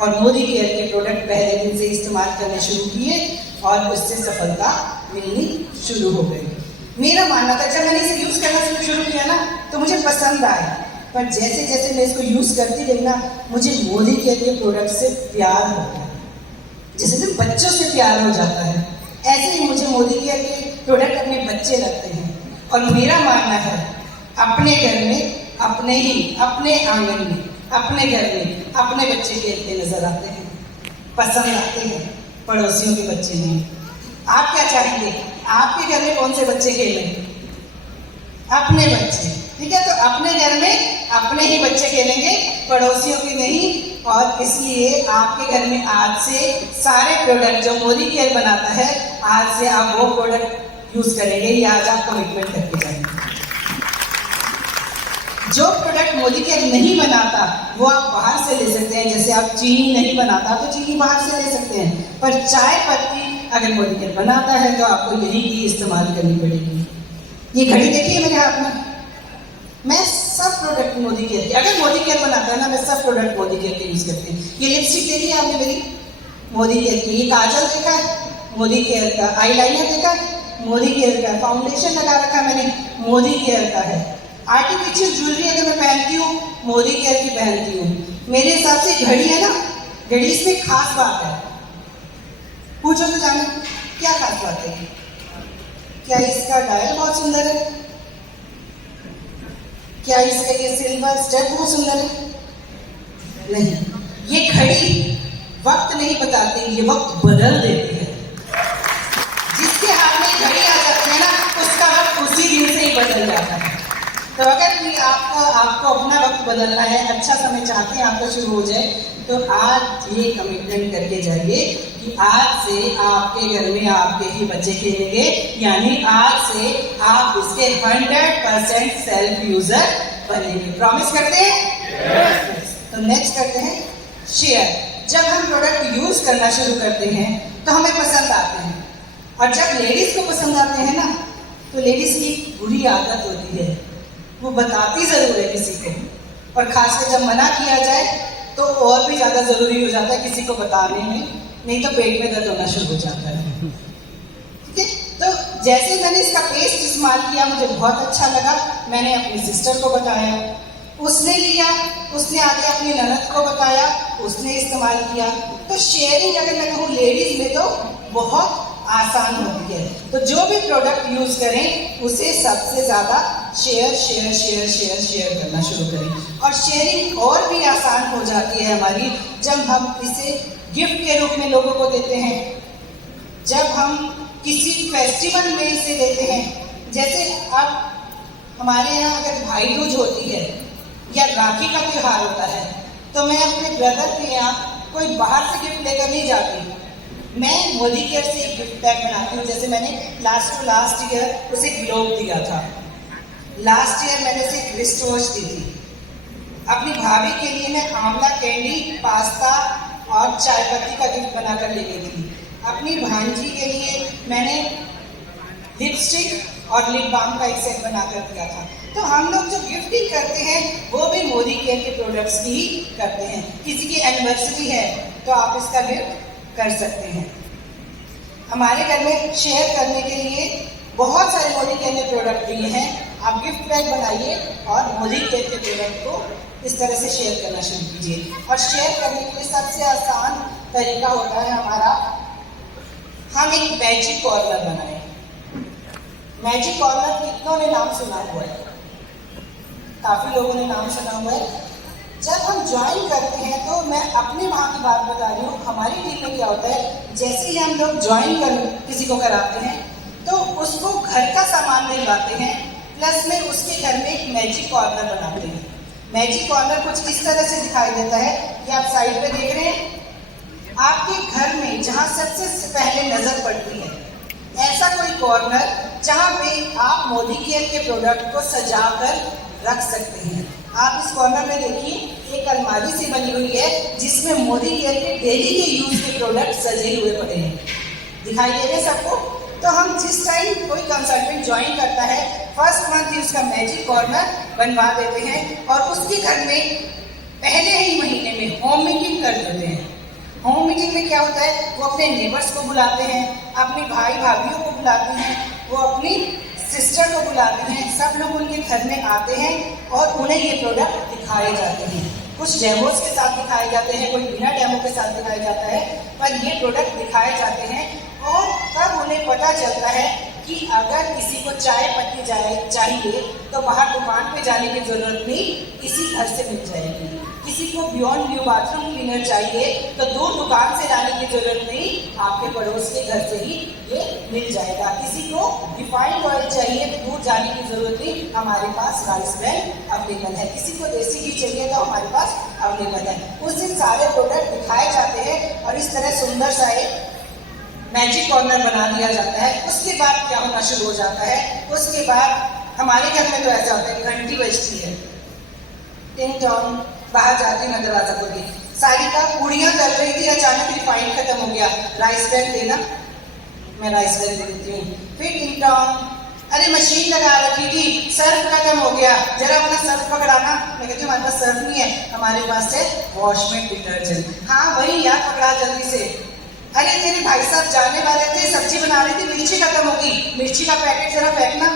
और मोदी केयर के प्रोडक्ट पहले दिन से इस्तेमाल करने शुरू किए और उससे सफलता मिलनी शुरू हो गई। मेरा मानना था, जब मैंने इसे यूज करना शुरू किया ना, तो मुझे पसंद आया, पर जैसे जैसे मैं इसको यूज करती गई ना, मुझे मोदी केयर के प्रोडक्ट से प्यार हो गया। जैसे कि बच्चों से प्यार हो जाता है, ऐसे ही मुझे मोदी केयर के प्रोडक्ट अपने बच्चे लगते हैं। और मेरा मानना है, अपने घर में, अपने ही अपने आंगन में, अपने घर में अपने बच्चे खेलते नजर आते हैं, पसंद आते हैं, पड़ोसियों के बच्चे नहीं। आप क्या चाहेंगे? आपके घर में कौन से बच्चे खेलें? अपने बच्चे, ठीक है? तो अपने घर में अपने ही बच्चे खेलेंगे, पड़ोसियों के नहीं। और इसलिए आपके घर में आज से सारे प्रोडक्ट जो मोदी केयर बनाता है, आज से आप वो प्रोडक्ट यूज करेंगे, ये आज आप कमिटमेंट करके जाएंगे। जो प्रोडक्ट मोदी केयर नहीं बनाता वो आप बाहर से ले सकते हैं। जैसे आप चीनी नहीं बनाता तो चीनी बाहर से ले सकते हैं, पर चाय पत्ती अगर मोदी केयर बनाता है तो आपको यही की इस्तेमाल करनी पड़ेगी। ये घड़ी देखिए मेरे हाथ में, मैं सब प्रोडक्ट मोदी केयर के, अगर मोदी केयर बनाता है ना, मैं सब प्रोडक्ट मोदी केयर के यूज करती हूँ। ये लिपस्टिक देखी आपने मेरी, मोदी केयर की। ये काजल देखा है, मोदी केयर का। आईलाइनर देखा है, मोदी केयर का। फाउंडेशन लगा रखा मैंने, मोदी केयर का है। आर्टिफिशियल ज्वेलरी अगर मैं पहनती हूँ, मोदी केयर की पहनती हूँ। मेरे हिसाब से घड़ी है ना, घड़ी इसमें खास बात है। पूछो तो जाने क्या खास बात है? क्या इसका डायल बहुत सुंदर है? क्या इसका ये सिल्वर स्टेप बहुत सुंदर है? नहीं, ये घड़ी वक्त नहीं बताती, ये वक्त बदल देती है। जिसके हाथ में घड़ी आ जाती है ना, उसका वक्त उसी दिन से ही बदल जाता है। तो अगर भी आपको अपना वक्त बदलना है, अच्छा समय चाहते हैं आपका शुरू हो जाए, तो आज ये कमिटमेंट करके जाइए कि आज से आपके घर में आपके ही बच्चे खेलेंगे, यानी आज से आप इसके 100% सेल्फ यूजर बनेंगे। प्रॉमिस करते हैं? yes. तो नेक्स्ट करते हैं शेयर। जब हम प्रोडक्ट यूज करना शुरू करते हैं तो हमें पसंद आते हैं, और जब लेडीज को पसंद आते हैं ना, तो लेडीज की बुरी आदत होती है, वो बताती जरूर है किसी को, और खासकर जब मना किया जाए तो और भी ज्यादा जरूरी हो जाता है किसी को बताने में, नहीं तो पेट में दर्द होना शुरू हो जाता है। ठीक है? तो जैसे मैंने इसका पेस्ट इस्तेमाल किया, मुझे बहुत अच्छा लगा। मैंने अपनी सिस्टर को बताया, उसने लिया, उसने आगे अपनी ननद को बताया, उसने इस्तेमाल किया। तो शेयरिंग अगर मैं कहूँ लेडीज में तो बहुत आसान होती है। तो जो भी प्रोडक्ट यूज करें उसे सबसे ज्यादा share share share share share करना शुरू करें। और शेयरिंग और भी आसान हो जाती है हमारी जब हम इसे गिफ्ट के रूप में लोगों को देते हैं, जब हम किसी फेस्टिवल में इसे देते हैं। जैसे अब हमारे यहाँ अगर भाई दूज होती है या राखी का त्योहार होता है, तो मैं अपने ब्रदर के यहाँ कोई बाहर से गिफ्ट लेकर नहीं जाती। मैं मोदी केयर से एक गिफ्ट पैक बनाती हूँ। जैसे मैंने लास्ट ईयर उसे ग्लोब दिया था, लास्ट ईयर मैंने उसे एक रिस्ट वॉच दी थी। अपनी भाभी के लिए मैं आंवला कैंडी, पास्ता और चाय पत्ती का गिफ्ट बनाकर ले गई थी। अपनी भांजी के लिए मैंने लिपस्टिक और लिप बाम का एक सेट बनाकर दिया था। तो हम लोग जो गिफ्टिंग करते हैं वो भी मोदी केयर के प्रोडक्ट्स की ही करते हैं। किसी की एनिवर्सरी है तो आप इसका गिफ्ट कर सकते हैं। हमारे घर में शेयर करने के लिए बहुत सारे मोदी केयर ने प्रोडक्ट दिए हैं। आप गिफ्ट पैक बनाइए और मोदी केयर के प्रोडक्ट को इस तरह से शेयर करना शुरू कीजिए। और शेयर करने के लिए सबसे आसान तरीका होता है हमारा, हम एक मैजिक कॉर्नर बनाएं। मैजिक कॉर्नर कितनों ने नाम सुना हुआ है? काफ़ी लोगों ने नाम सुना हुआ है। जब हम ज्वाइन करते हैं तो मैं अपने वहाँ की बात बता रही हूँ, हमारी टीम में क्या होता है, जैसे ही हम लोग ज्वाइन कर किसी को कराते हैं तो उसको घर का सामान नहीं लाते हैं, प्लस में उसके घर में एक मैजिक कॉर्नर बनाते हैं। मैजिक कॉर्नर कुछ इस तरह से दिखाई देता है कि आप साइड पे देख रहे हैं, आपके घर में जहाँ सबसे पहले नजर पड़ती है ऐसा कोई कॉर्नर जहाँ पे आप मोदी केयर के प्रोडक्ट को सजा कर रख सकते हैं। आप इस कॉर्नर में देखिए एक अलमारी सी बनी हुई है जिसमें मोदी केयर के डेली के यूज के प्रोडक्ट सजे हुए पड़े हैं। दिखाई दे रहे हैं सबको? तो हम जिस टाइम कोई कंसल्टेंट ज्वाइन करता है फर्स्ट मंथ ही उसका मैजिक कॉर्नर बनवा देते हैं और उसके घर में पहले ही महीने में होम मीटिंग कर देते हैं। होम मीटिंग में क्या होता है, वो अपने नेबर्स को बुलाते हैं, अपने भाई भाभीियों को बुलाते हैं, वो अपनी सिस्टर को बुलाते हैं। सब लोग उनके घर में आते हैं और उन्हें ये प्रोडक्ट दिखाए जाते हैं। कुछ डेमोज के साथ दिखाए जाते हैं, कोई बिना डेमो के साथ दिखाया जाता है, पर ये प्रोडक्ट दिखाए जाते हैं। और तब उन्हें पता चलता है कि अगर किसी को चाय पत्ती चाहिए तो बाहर दुकान पे जाने की जरूरत नहीं, इसी घर से मिल जाएगी। किसी को बियॉन्ड न्यू बाथरूम क्लीनर चाहिए तो दूर दुकान से लाने की जरूरत नहीं, आपके पड़ोस के घर से ही ये मिल जाएगा। किसी को रिफाइंड ऑयल चाहिए तो दूर जाने की जरूरत नहीं, हमारे पास राइस ब्रांड अवेलेबल है। किसी को देसी घी चाहिए तो हमारे पास अवेलेबल है। उस दिन सारे प्रोडक्ट दिखाए जाते हैं और इस तरह सुंदर सा एक मैजिक कॉर्नर बना दिया जाता है। उसके बाद क्या होना शुरू हो जाता है, उसके बाद हमारे घर में तो ऐसा होता है, घंटी बजती है, टिंग टॉन्ग, बाहर जाती मैं दरवाजा खोली, सारिका पूड़ियाँ तल रही थी, अचानक रिफाइंड खत्म हो गया, राइस ब्रांड देना, मैं राइस ब्रांड दे देती हूँ। फिर टिंग टॉन्ग, अरे मशीन लगा रखी थी, सर्फ खत्म हो गया, जरा अपना सर्फ पकड़ाना। मैं कहती हूँ हमारे पास सर्फ नहीं है, हमारे पास है वॉशमेट डिटर्जेंट। हाँ वही यार, पकड़ा जल्दी से। अरे तेरे भाई साहब जाने वाले थे, सब्जी बना रही थी, मिर्ची खत्म होगी, मिर्ची का पैकेट जरा फेंकना।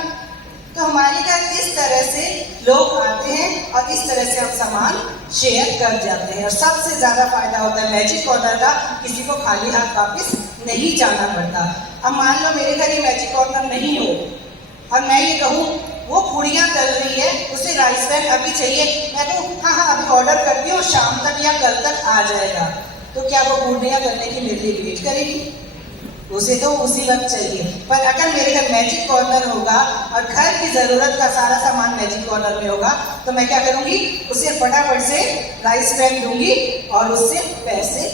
तो हमारे घर इस तरह से लोग आते हैं और इस तरह से हम सामान शेयर कर जाते हैं। और सबसे ज्यादा फायदा होता है मैजिक कॉर्नर का, किसी को खाली हाथ वापस नहीं जाना पड़ता। अब मान लो मेरे घर ये मैजिक कॉर्नर नहीं हो और मैं ये कहूँ वो पूड़ियाँ तल रही है, उसे राइस ब्रांड अभी चाहिए, मैं कहूँ हाँ अभी ऑर्डर करती हूँ, शाम तक या कल तक आ जाएगा, तो क्या वो पूड़ियाँ करने की मेरे लिए वेट करेगी? उसे तो उसी वक्त चाहिए। पर अगर मेरे घर मैजिक कॉर्नर होगा और घर की जरूरत का सारा सामान मैजिक कॉर्नर में होगा तो मैं क्या करूंगी, उसे फटाफट से राइस ब्रांड दूंगी और उससे पैसे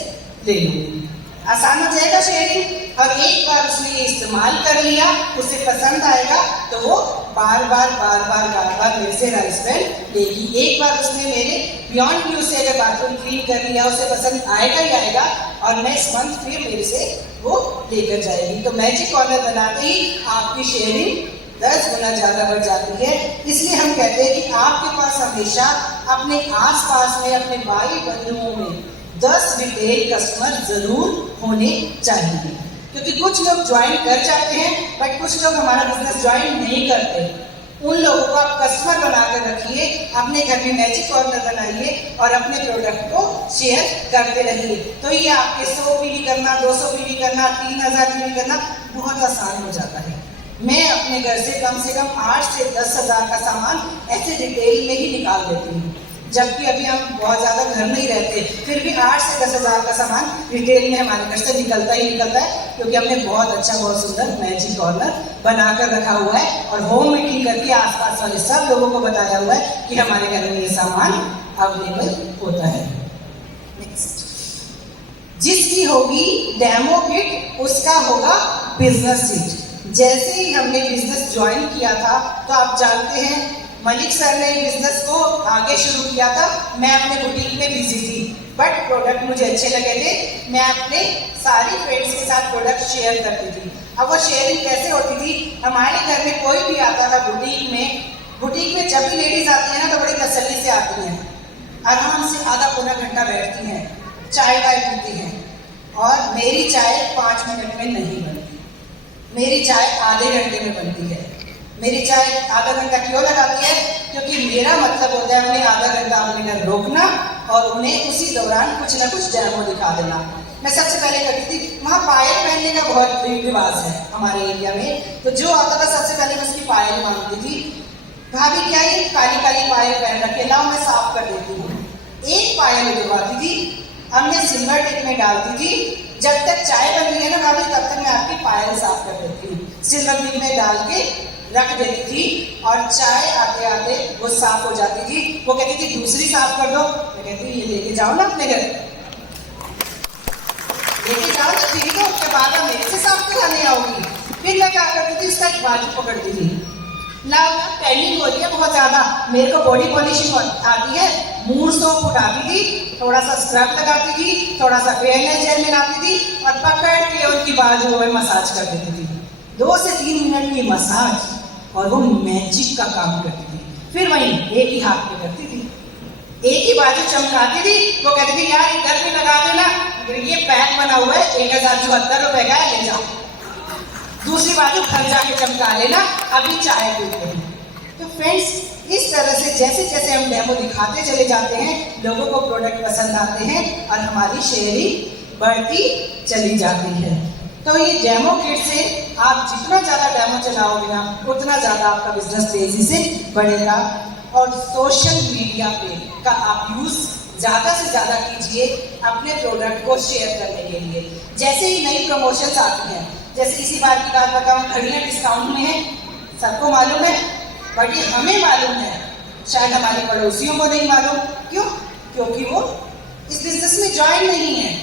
ले लूंगी। आसान हो जाएगा शेयरिंग। और एक बार उसने ये इस्तेमाल कर लिया, उसे पसंद आएगा तो वो बार बार मेरे से राइस ब्रांड लेगी। एक बार उसने मेरे बियॉन्ड न्यू से अगर बाथरूम क्लीन कर लिया, उसे पसंद आएगा ही आएगा और नेक्स्ट मंथ फिर मेरे से वो लेकर जाएगी। तो मैजिक कॉर्नर बनाते ही आपकी शेयरिंग 10 गुना ज्यादा बढ़ जाती है। इसलिए हम कहते हैं कि आपके पास हमेशा अपने आसपास में, अपने भाई बंधुओं में 10 रिटेल कस्टमर जरूर होने चाहिए। क्योंकि कुछ लोग ज्वाइन कर जाते हैं बट कुछ लोग हमारा बिजनेस ज्वाइन नहीं करते। उन लोगों को आप कस्टमर बनाकर रखिए, अपने घर में मैजिक कॉर्नर बनाइए और अपने प्रोडक्ट को शेयर करते रहिए। तो ये आपके 100 पीवी करना, 200 पीवी करना, 3000 पीवी करना बहुत आसान हो जाता है। मैं अपने घर से कम 8 से 10 हज़ार का सामान ऐसे रिटेल में ही निकाल देती हूँ। जबकि अभी हम बहुत ज़्यादा घर नहीं रहते, फिर भी 8 से 10 हज़ार का सामान रिटेल में हमारे घर से निकलता ही निकलता है, क्योंकि हमने बहुत अच्छा, बहुत सुंदर मैजिक कॉर्नर बनाकर रखा हुआ है और होम मीटिंग करके आसपास वाले सब लोगों को बताया हुआ है कि हमारे घर में ये सामान अवेलेबल होता है। नेक्स्ट, जिसकी होगी डेमो किट उसका होगा बिजनेस सीट। जैसे ही हमने बिजनेस ज्वाइन किया था तो आप जानते हैं मलिक सर ने बिजनेस को आगे शुरू किया था, मैं अपने बुटीक में बिजी थी, बट प्रोडक्ट मुझे अच्छे लगे थे। मैं अपने सारी फ्रेंड्स के साथ प्रोडक्ट शेयर करती थी। अब वो शेयरिंग कैसे होती थी, हमारे घर में कोई भी आता था बुटीक में जब भी लेडीज आती है ना तो बड़ी तसल्ली से आती हैं, आराम से आधा पौना घंटा बैठती हैं, चाय वाय पीती हैं, और मेरी चाय 5 मिनट में नहीं बनती, मेरी चाय आधे घंटे में बनती है। मेरी चाय आधा घंटा क्यों लगाती है, क्योंकि मेरा मतलब होता है उन्हें आधा घंटा अपने घर रोकना और उन्हें उसी दौरान कुछ ना कुछ डेमो दिखा देना। मैं सबसे पहले करती थी, वहाँ पायल पहनने का बहुत रिवाज है हमारे एरिया में, तो जो आता था सबसे पहले मैं उसकी पायल मांगती थी। भाभी क्या ये काली काली पायल पहन रखी है, लाओ मैं साफ कर देती हूँ। एक पायल उतरवाती थी, हमने सिल्वर टिप में डालती थी, जब तक चाय बन रही है ना भाभी तब तक मैं आपकी पायल साफ कर देती हूँ। सिल्वर टिप में डाल के रख देती थी और चाय आते आते वो साफ हो जाती थी। वो कहती थी दूसरी साफ कर दो, मैं कहती थी ये लेके जाओ ना अपने घर, लेके जाओ ना, ठीक है, उसके बाद आप मेरे से साफ कराने आओगी। फिर मैं क्या करती थी, उसका एक बाजू पकड़ती थी, लाओ ना टैनिंग हो रही है बहुत ज्यादा, मेरे को बॉडी पॉलिशिंग आती है, मूड सोप उठाती थी, थोड़ा सा स्क्रब लगाती थी, थोड़ा सा फेयरनेस जेल मिलाती थी और पकड़ के उनकी बाजू में मसाज कर देती थी। 2 से 3 मिनट की मसाज और वो मैजिक का काम करती थी। फिर वहीं एक ही हाथ पे करती थी, एक ही बाजू चमकाती थी। वो कहती थी यार इधर भी लगा देना, ये पैक बना हुआ है 1074 रुपए का है, ले जाओ, दूसरी बाजू घर जाके चमका लेना, अभी चाय पीते हैं। तो फ्रेंड्स इस तरह से जैसे जैसे हम डेमो दिखाते चले जाते हैं, लोगों को प्रोडक्ट पसंद आते हैं और हमारी शेयरिंग बढ़ती चली जाती है। तो ये डेमो किट से आप जितना ज़्यादा डेमो चलाओगे ना उतना ज़्यादा आपका बिजनेस तेजी से बढ़ेगा। और सोशल मीडिया पे का आप यूज़ ज़्यादा से ज़्यादा कीजिए अपने प्रोडक्ट को शेयर करने के लिए। जैसे ही नई प्रमोशंस आती हैं, जैसे इसी बार की बात बताऊँ, घड़ियाँ डिस्काउंट में है, सबको मालूम है, बट ये हमें मालूम है, शायद हमारे पड़ोसियों को नहीं मालूम। क्यों? क्योंकि वो इस बिजनेस में ज्वाइन नहीं है।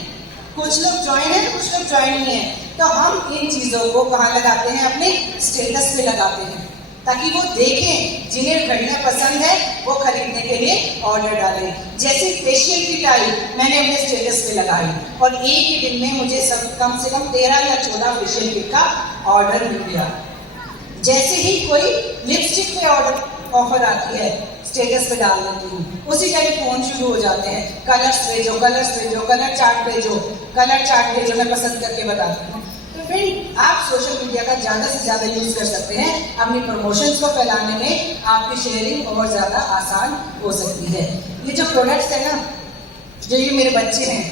कुछ लोग ज्वाइन है, कुछ लोग ज्वाइन नहीं है। तो हम इन चीज़ों को कहाँ लगाते हैं, अपने स्टेटस पे लगाते हैं, ताकि वो देखें, जिन्हें घड़ियाँ पसंद है वो खरीदने के लिए ऑर्डर डालें। जैसे फेशियल की टाइप मैंने अपने स्टेटस पे लगाई और एक ही दिन में मुझे कम से कम 13 या 14 फेशियल किट का ऑर्डर मिल गया। जैसे ही कोई लिपस्टिक पे ऑफर आती है, स्टेटस पे डाल देती हूँ, उसी टाइम फोन शुरू हो जाते हैं, कलर्स भेजो, कलर्स भेजो, कलर चार्ट भेजो, कलर चार्ट भेजो, मैं पसंद करके बताती हूँ। तो फ्रेंड आप सोशल मीडिया का ज़्यादा से ज़्यादा यूज़ कर सकते हैं। अपनी प्रमोशंस को फैलाने में आपकी शेयरिंग और ज़्यादा आसान हो सकती है। ये जो प्रोडक्ट्स है ना, जो ये मेरे बच्चे हैं,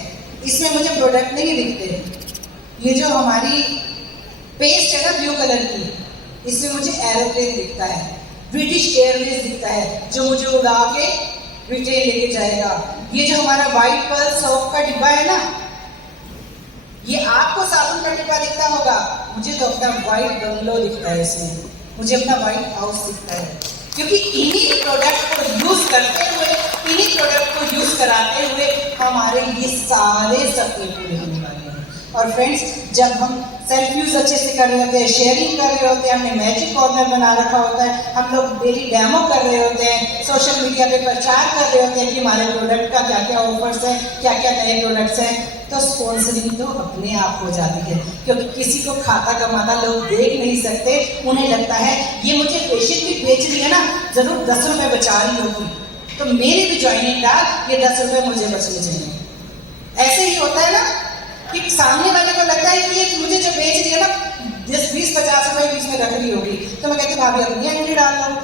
इसमें मुझे प्रोडक्ट नहीं दिखते। ये जो हमारी पेस्ट है ना ब्लू कलर की, इसमें मुझे एरोप्लेन दिखता है, ब्रिटिश एयरवेज दिखता है जो मुझे उड़ा के ब्रिटेन लेके जाएगा। ये जो हमारा व्हाइट पर्ल सोप का डिब्बा है ना, ये आपको साबुन का डिब्बा दिखता होगा, मुझे तो अपना व्हाइट बंगलो दिखता है इसमें, मुझे अपना व्हाइट हाउस दिखता है। क्योंकि इन्हीं प्रोडक्ट को यूज करते हुए, इन्हीं प्रोडक्ट को यूज कराते हुए हमारे ये सारे सपने पूरे होने वाले हैं। और फ्रेंड्स जब हम सेल्फ यूज अच्छे से कर रहे होते हैं, शेयरिंग कर रहे होते हैं, हमने मैजिक कॉर्नर बना रखा होता है, हम लोग डेली डेमो कर रहे होते हैं, सोशल मीडिया पे प्रचार कर रहे होते हैं कि हमारे प्रोडक्ट का क्या क्या ऑफर्स हैं, क्या क्या नए प्रोडक्ट्स हैं, तो स्पॉन्सरिंग तो अपने आप हो जाती है। क्योंकि किसी को खाता कमाता लोग देख नहीं सकते, उन्हें लगता है ये मुझे फेशियल किट बेच रही है ना, जरूर 10 रुपए बचा रही होगी, तो मेरी भी ज्वाइनिंग डाल, ये 10 रुपए मुझे बचने चाहिए। ऐसे ही होता है ना कि सामने वाले को लगता है कि ये मुझे जो बेच रही है ना 20-50 रुपए बीच में रख रही होगी, तो मैं कहती हूँ भाभी अपनी एंट्री डाल लो,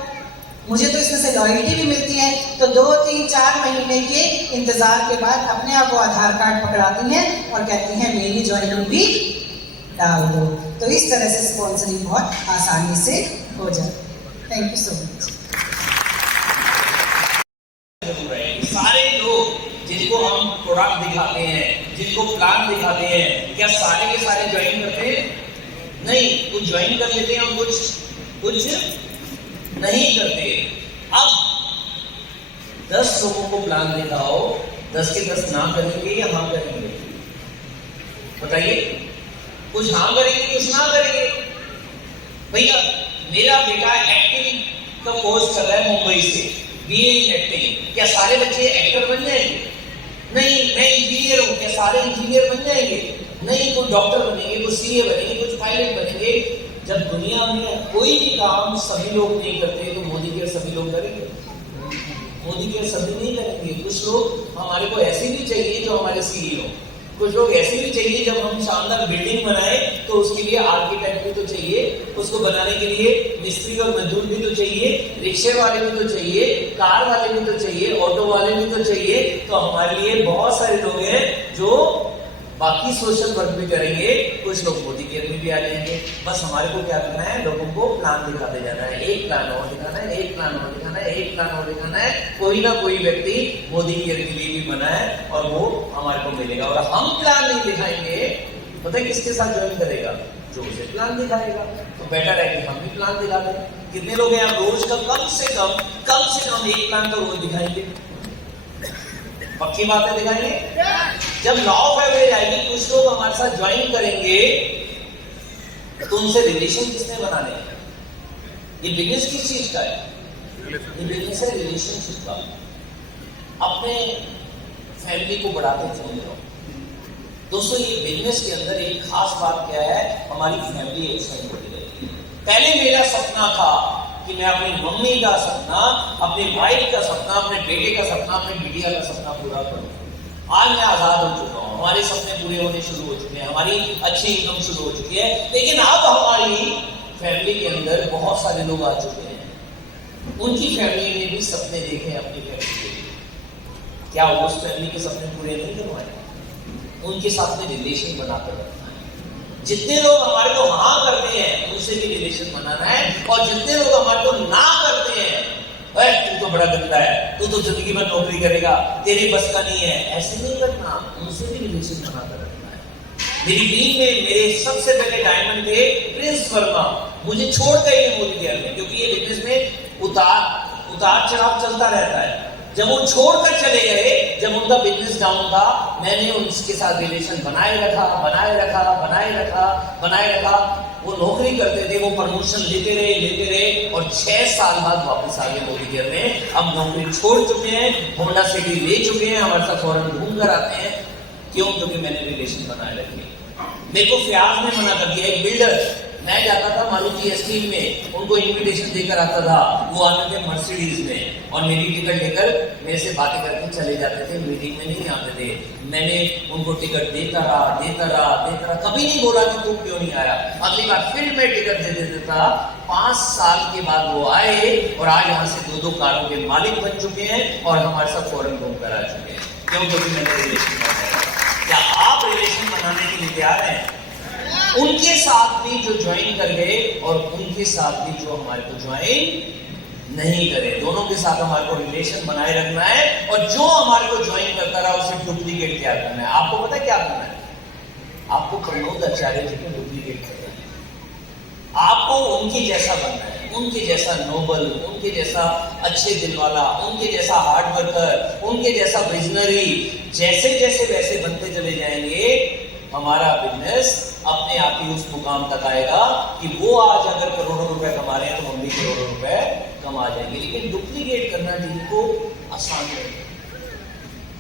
मुझे तो इसमें से लॉयल्टी भी मिलती है। तो 2-3-4 महीने के इंतजार के बाद अपने आप वो आधार कार्ड पकड़ाती हैं और कहती हैं मेरी ज्वाइनिंग भी डाल दो। तो इस तरह से स्पॉन्सरिंग बहुत आसानी से हो जाए। Thank you so much. सारे लोग जिनको हम प्रोडक्ट दिखाते हैं, जिनको प्लान दिखाते हैं, क्या सारे के सारे ज्वाइन करते हैं? नहीं, कुछ ज्वाइन कर लेते हैं और कुछ नहीं करते। अब 10 लोगों को प्लान दिखाओ, 10 के 10 ना करेंगे या हाँ करेंगे? बताइए, कुछ हाँ करेंगे कुछ ना करेंगे। भैया मेरा बेटा एक्टिंग का कोर्स कर रहा है मुंबई से, बीए इन एक्टिंग। क्या सारे बच्चे एक्टर बन जाएंगे? नहीं। मैं इंजीनियर हूं, क्या सारे इंजीनियर बन जाएंगे? नहीं। कुछ डॉक्टर बनेंगे, कुछ सीए बनेंगे, कुछ पायलट बनेंगे। जब दुनिया में कोई भी काम सभी लोग नहीं करते तो मोदी केयर सभी लोग करेंगे? मोदी केयर सभी नहीं करेंगे। कुछ लोग हमारे को ऐसे भी चाहिए जो हमारे सीईओ, कुछ लोग ऐसे भी चाहिए जब हम शानदार बिल्डिंग बनाए तो उसके लिए आर्किटेक्ट भी तो चाहिए, उसको बनाने के लिए मिस्त्री और मजदूर भी तो चाहिए, रिक्शे वाले भी तो चाहिए, कार वाले भी तो चाहिए, ऑटो वाले भी तो चाहिए। तो हमारे लिए बहुत सारे लोग हैं जो बाकी सोशल वर्क भी करेंगे, कुछ लोग मोदी केयर में भी आ जाएंगे। बस हमारे को क्या करना है, लोगों को प्लान दिखाते जाना है, एक प्लान और दिखाना है, एक प्लान और दिखाना है, एक प्लान और दिखाना है। कोई ना कोई व्यक्ति मोदी केयर के लिए भी बना है और वो हमारे को मिलेगा। और हम प्लान नहीं दिखाएंगे, पता है किसके साथ ज्वाइन करेगा? जो उसे प्लान दिखाएगा। तो बेटर है कि हम भी प्लान दिखा दें। कितने लोग हैं आप रोज का कम से कम एक प्लान तो रोज दिखाएंगे? पक्की बात है, दिखाएंगे। जब लॉ ऑफ एवरेज आएगी, कुछ लोग हमारे साथ ज्वाइन करेंगे तो उनसे रिलेशन किसने बनाने हैं? ये बिजनेस किस चीज का है? ये बिजनेस है रिलेशनशिप का। अपने फैमिली को बढ़ाते चले जाओ। दोस्तों ये बिजनेस के अंदर एक खास बात क्या है, हमारी फैमिली एक साथ जुड़ी रहती है। पहले मेरा सपना था कि मैं अपनी मम्मी का सपना, अपनी वाइफ का सपना, अपने बेटे का सपना, अपनी बिटिया का सपना पूरा करूं। आज मैं आजाद हो चुका हूं, हमारे सपने पूरे होने शुरू हो चुके हैं, हमारी अच्छी इनकम शुरू हो चुकी है। लेकिन अब हमारी फैमिली के अंदर बहुत सारे लोग आ चुके हैं, उनकी फैमिली ने भी सपने देखे अपनी फैमिली के लिए। क्या उस फैमिली के सपने पूरे नहीं करवाए? उनके साथ में रिलेशन बनाकर रखना है। जितने लोग हमारे को हाँ करते हैं उनसे भी रिलेशन बनाना है, और जितने लोग हमारे को ना करते हैं, तू तो बड़ा गंदा है, तू तो जिंदगी भर नौकरी करेगा, तेरे बस का नहीं है, ऐसे नहीं करना, उनसे भी रिलेशन बनाकर रखना है। मेरी टीम में मेरे सबसे पहले डायमंड थे प्रिंस वर्मा, मुझे छोड़ गए मोदी केयर में, क्योंकि ये बिजनेस में उतार चढ़ाव चलता रहता है। जब वो छोड़कर चले गए, जब उनका बिजनेस डाउन था, मैंने उनके साथ रिलेशन बनाए रखा। वो नौकरी करते थे, वो प्रमोशन लेते रहे और 6 साल बाद वापस आ गए मोदी केयर में। अब नौकरी छोड़ चुके हैं, होंडा सिटी ले चुके हैं, हमारे साथ फौरन घूम कर आते हैं। क्यों? क्योंकि मैंने रिलेशन बनाए रखे। मेरे को फ्याज ने मना कर दिया, एक बिल्डर, मैं जाता था मारुति एस्टीम में, उनको इन्विटेशन देकर आता था, वो आते थे मर्सिडीज में और मेरी टिकट लेकर मेरे से बातें करके चले जाते थे, मीटिंग में नहीं आते थे। मैंने उनको टिकट देता रहा, कभी नहीं बोला कि तुम क्यों नहीं आया। अगली बार फिर मैं टिकट दे देता था। 5 साल के बाद वो आए और आज यहाँ से 2 कारों के मालिक बन चुके हैं और हमारे साथ फॉरेन घूमकर आ चुके हैं। क्यों? क्योंकि मैंने रिलेशन बनाया। क्या आप रिलेशन बनाने के लिए तैयार हैं? उनके साथ भी जो ज्वाइन कर गए और उनके साथ भी जो हमारे को ज्वाइन नहीं करे, दोनों के साथ हमारे को रिलेशन बनाए रखना है। और जो हमारे को ज्वाइन करता रहा उसे डुप्लीकेट तैयार करना है। आपको पता है क्या करना है? आपको प्रमोद आचार्य जी को डुप्लीकेट करना है। आपको उनके जैसा बनना है, उनके जैसा नोबल, उनके जैसा अच्छे दिल वाला, उनके जैसा हार्ड वर्कर, उनके जैसा विजनरी। जैसे जैसे वैसे बनते चले जाएंगे, हमारा बिजनेस अपने आप ही उस मुकाम तक आएगा कि वो आज अगर करोड़ों रुपए कमा रहे हैं तो हम भी करोड़ों रुपए कमा जाएंगे। लेकिन डुप्लीकेट करना जिनको आसान है,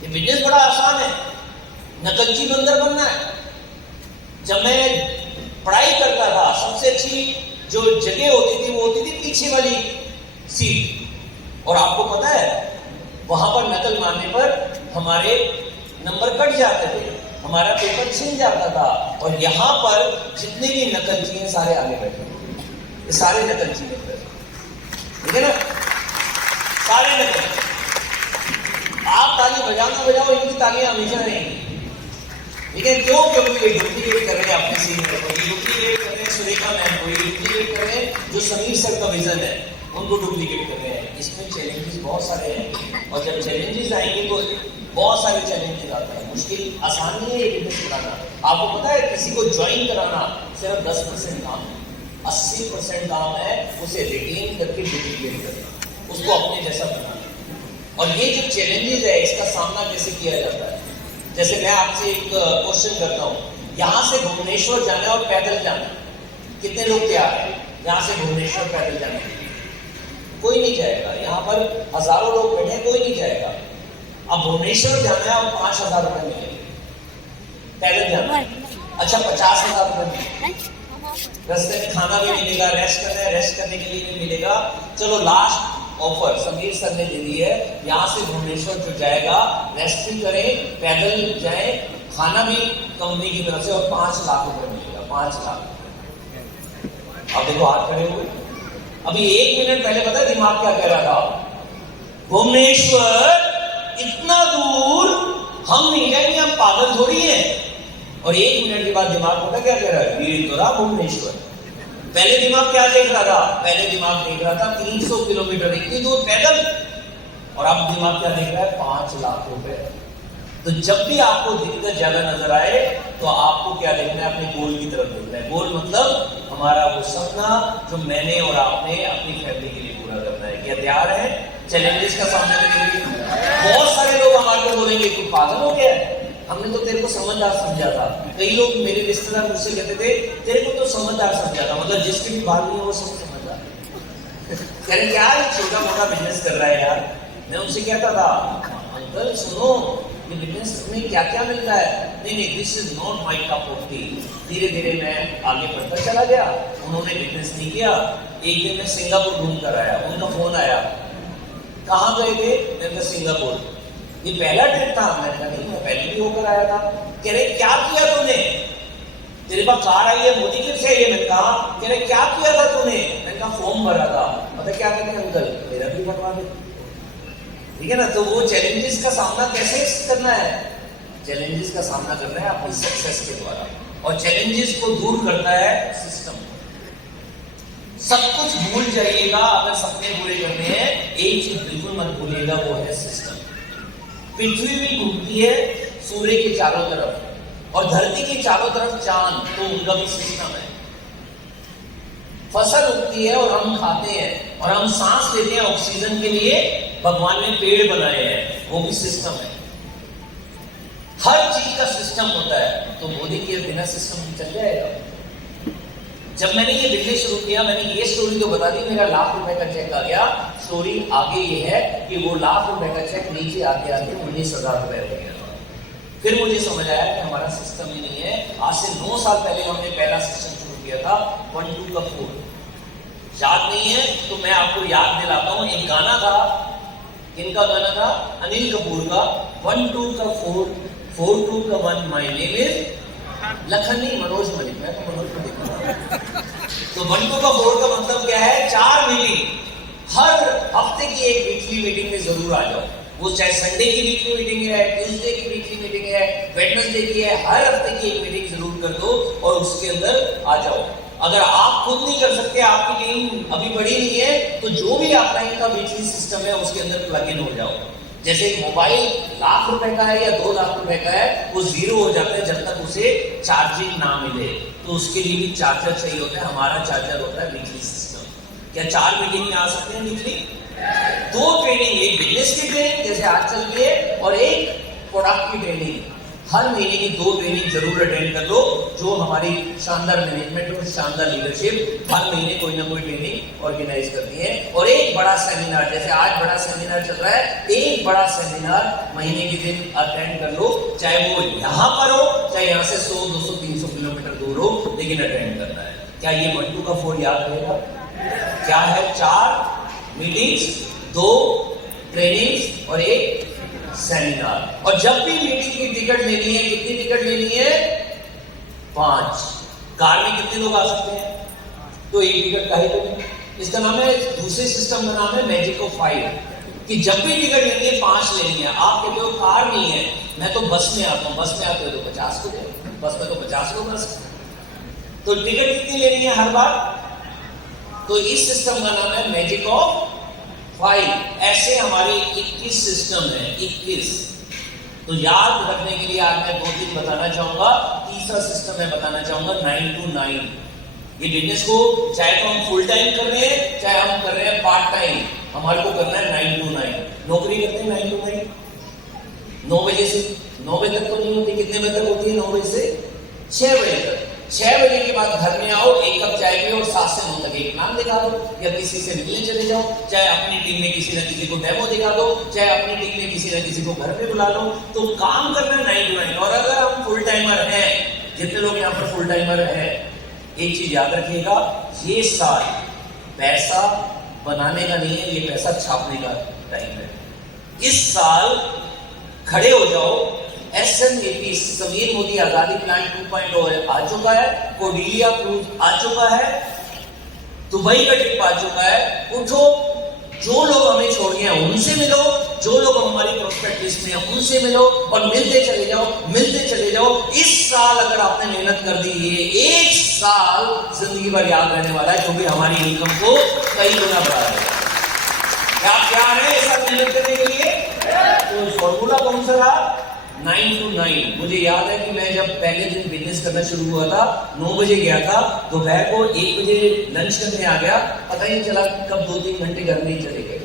ये बिजनेस बड़ा आसान है, नकलची बंदर बनना है। जब मैं पढ़ाई करता था, सबसे अच्छी जो जगह होती थी वो होती थी पीछे वाली सीट। और आपको पता है वहां पर नकल मारने पर हमारे नंबर कट जाते थे, हमारा पेपर छिन जाता था। और यहाँ पर जितने भी नकलची हैं सारे आगे बैठे, ये सारे नकलची हैं, ठीक है ना, सारे नकलची। आप ताली बजाओ, इनकी तालियां हमेशा रहेंगी। लेकिन क्यों? क्योंकि ये डुप्लीकेट कर रहे हैं अपने सीनियर को, ये डुप्लीकेट कर रहे हैं सुरेखा मैम को, ये डुप्लीकेट कर रहे हैं जो समीर सर का विजन है, उनको डुप्लीकेट कर रहे हैं। इसमें चैलेंजेस बहुत सारे हैं, और जब चैलेंजेस आएंगे तो बहुत सारे चैलेंजेस आते हैं। मुश्किल आसान नहीं है ये बिजनेस चलाना। आपको पता है किसी को ज्वाइन कराना सिर्फ 10% काम है, 80% काम है उसे रिटेन करके डुप्लीकेट करना, उसको अपने जैसा बनाना। और ये जो चैलेंजेस है इसका सामना कैसे किया जाता है? जैसे मैं आपसे एक क्वेश्चन करता हूँ, यहां से भुवनेश्वर जाना है और पैदल जाना, कितने लोग तैयार हैं यहां से भुवनेश्वर पैदल जाने के लिए? कोई नहीं जाएगा। यहाँ पर हजारों लोग बैठे, कोई नहीं जाएगा। अब भुवनेश्वर जाना है और 5,000 रुपए मिलेंगे पैदल जाना है। अच्छा 50,000 रुपए मिलेंगे, रास्ते में खाना भी मिलेगा, रेस्ट करना है रेस्ट करने के लिए भी मिलेगा। चलो लास्ट ऑफर समीर सर ने दे दी है, यहाँ से भुवनेश्वर जो जाएगा रेस्ट भी करें, पैदल जाए, खाना भी कंपनी की तरफ से, और 5 लाख रुपए मिलेगा। 5 लाख। अब देखो हाथ खड़े हुए। अभी 1 मिनट पहले पता है दिमाग क्या कह रहा था? भुवनेश्वर इतना दूर हम नहीं जाएंगे, हम पागल थोड़ी हैं। और 1 मिनट के बाद दिमाग पता क्या कह रहा है? ये तो रहा भुवनेश्वर। पहले दिमाग क्या देख रहा था? पहले दिमाग देख रहा था 300 किलोमीटर इतनी दूर पैदल, और अब दिमाग क्या देख रहा है? 5 लाख रुपए। तो जब भी आपको दिक्कत ज्यादा नजर आए तो आपको क्या देखना है? अपने गोल की तरफ देखना है। गोल मतलब हमारा वो सपना जो मैंने और आपने अपनी फैमिली के लिए पूरा करना है। क्या तैयार है चैलेंजेस का सामना करने के लिए? बहुत सारे लोग हमारे को बोलेंगे तू पागल हो गया है, हमने तो तेरे को समझदार समझा था। कई लोग मेरे रिश्तेदार मुझसे कहते थे तेरे को तो समझदार समझा था, मतलब जिसके भी बाल नहीं है वो सब समझदार। कह रहे क्या छोटा मोटा बिजनेस कर रहा है यार। मैं उनसे कहता था अंकल सुनो, ये बिजनेस में क्या क्या मिल रहा है? नहीं नहीं, this is not my cup of T. धीरे धीरे मैं आगे बढ़ता चला गया, उन्होंने बिजनेस नहीं किया। एक दिन मैं सिंगापुर घूम कर आया, उनका फोन आया, कहाँ गए थे? मैं कहा सिंगापुर। ये पहला ट्रिप था? मैंने कहा नहीं, मैं पहले भी होकर आया था। कह रहे क्या किया तूने? तेरे पास कार आई है मोदी की से आई है। मैंने कहा, कह रहे क्या किया था तूने? मैंने कहा फॉर्म भरा था। पता क्या कहते हैं अंकल, मेरा भी भरवा दे। ठीक है ना? तो वो चैलेंजेस का सामना कैसे करना है? चैलेंजेस का सामना करना है अपनी सक्सेस के द्वारा, और चैलेंजेस को दूर करता है सिस्टम। सब कुछ भूल जाइएगा अगर सपने पूरे करने हैं, एक चीज बिल्कुल मत भूलिएगा, वो है सिस्टम। पृथ्वी भी घूमती है सूर्य के चारों तरफ, और धरती के चारों तरफ चांद, तो उनका भी सिस्टम है। फसल उगती है और हम खाते हैं, और हम सांस लेते हैं ऑक्सीजन के लिए, भगवान ने पेड़ बनाए हैं, वो भी सिस्टम है। हर चीज का सिस्टम होता है, तो मोदी के बिना सिस्टम चल जाएगा। जब मैंने ये बिजनेस शुरू किया, मैंने ये स्टोरी तो बता दी, मेरा लाख रुपए का चेक आ गया। स्टोरी आगे ये है कि वो लाख रुपए का चेक नीचे आते आते 19,000 रुपए हो गया। फिर मुझे समझ आया कि हमारा सिस्टम ही नहीं है। आज से 9 साल पहले हमने पहला सिस्टम शुरू किया था 1 2 का 4। याद नहीं है तो मैं आपको याद दिलाता हूं। एक गाना था, किनका गाना था? अनिल कपूर का। 1 2 का 4 4 2 का 1 माय नेम इज लखन नहीं, मनोज मलिक। मैं तो मनोज मलिक तो 1 2 का 4 का मतलब क्या है? 4 मीटिंग। हर हफ्ते की एक वीकली मीटिंग में जरूर आ जाओ। वो चाहे संडे की वीकली मीटिंग है, ट्यूसडे की वीकली मीटिंग है, वेडनेसडे की है, हर हफ्ते की एक मीटिंग जरूर कर दो और उसके अंदर आ जाओ। अगर आप खुद नहीं कर सकते, आपकी टीम अभी बड़ी नहीं है, तो जो भी आपका इनका वीकली सिस्टम है उसके अंदर प्लग इन हो जाओ। जैसे एक मोबाइल लाख रुपए का है या 2 लाख रुपए का है, वो जीरो हो जाता है जब तक उसे चार्जिंग ना मिले। तो उसके लिए भी चार्जर चाहिए होता है। हमारा चार्जर होता है वीकली सिस्टम। क्या 4 मीटिंग में आ सकते हैं वीकली? 2 ट्रेनिंग, एक बिजनेस की ट्रेनिंग जैसे आज चल रही है, और एक प्रोडक्ट की ट्रेनिंग। हर महीने की 2 ट्रेनिंग जरूर अटेंड कर लो। जो हमारी शानदार मैनेजमेंट और शानदार लीडरशिप हर महीने कोई ना कोई ट्रेनिंग ऑर्गेनाइज करती है। और एक बड़ा सेमिनार, जैसे आज बड़ा सेमिनार चल रहा है, एक बड़ा सेमिनार महीने के दिन अटेंड कर लो। चाहे वो यहाँ पर हो, चाहे यहाँ से 100 200 300 किलोमीटर दूर हो, लेकिन अटेंड करना है। क्या ये 1 2 का 4 याद रहेगा? क्या है? 4 मीटिंग्स, 2 ट्रेनिंग्स और एक सेमिनार। और जब भी मीटिंग की टिकट लेनी है, कितनी टिकट लेनी है? 5। कार में कितने लोग आ सकते हैं? तो एक टिकट का ही तो। इसका नाम है, दूसरे सिस्टम का नाम है मैजिक ऑफ 5, कि जब भी टिकट लेनी है 5 लेनी है। आप कहते हो कार नहीं है, मैं तो बस में आता हूं। बस में आते हो तो 50 को दे, बस में तो 50 लोग आ सकते हैं। तो टिकट कितनी लेनी है हर बार? तो इस सिस्टम का नाम है मैजिक ऑफ 5। ऐसे हमारे 21 सिस्टम है, 21। तो याद रखने के लिए आज मैं 2-3 बताना चाहूंगा। तीसरा सिस्टम मैं बताना चाहूंगा 9 to 9। ये बिजनेस को चाहे तो हम फुल टाइम कर रहे हैं, चाहे हम कर रहे हैं पार्ट टाइम, हमारे को करना है 9 to 9। नौकरी करते हैं 9 to 9, 9 बजे से 9 बजे तक तो नहीं होती। कितने बजे तक होती है? 9 बजे से 6 बजे तक, 6 बजे के बाद घर में आओ, एक कप चाय पियो और 7 से 9 तक एक प्लान दिखा दो, या किसी से मिलने चले जाओ, चाहे अपनी टीम में किसी न किसी को डेमो दिखा दो, चाहे अपनी टीम में किसी न किसी को घर पे बुला लो। तो काम करना 9 to 9। और अगर हम फुल टाइमर हैं, जितने लोग यहाँ पर फुल टाइमर हैं, एक चीज याद रखिएगा, ये साल पैसा बनाने का नहीं है, ये पैसा छापने का टाइम है। इस साल खड़े हो जाओ। SMAP समीर मोदी आजादी प्लान 2.0 आ चुका है, कोडिलिया क्रूज आ चुका है, दुबई का ट्रिप आ चुका है। उठो, जो लोग हमें छोड़ गए हैं उनसे मिलो, जो लोग हमारी प्रोस्पेक्ट लिस्ट में हैं उनसे मिलो, और मिलते चले जाओ, मिलते चले जाओ। इस साल अगर आपने मेहनत कर दी, ये एक साल जिंदगी भर याद रहने वाला है, क्योंकि हमारी इनकम को कई गुना बढ़ा देगा। क्या क्या है इस साल मेहनत करने के लिए? तो फॉर्मूला कौन सा रहा? 9 to 9। मुझे याद है कि मैं जब पहले दिन बिजनेस करना शुरू हुआ था, 9 बजे गया था, दोपहर को 1 बजे लंच करने आ गया, पता ही नहीं चला कब 2-3 घंटे घर में ही चले गए।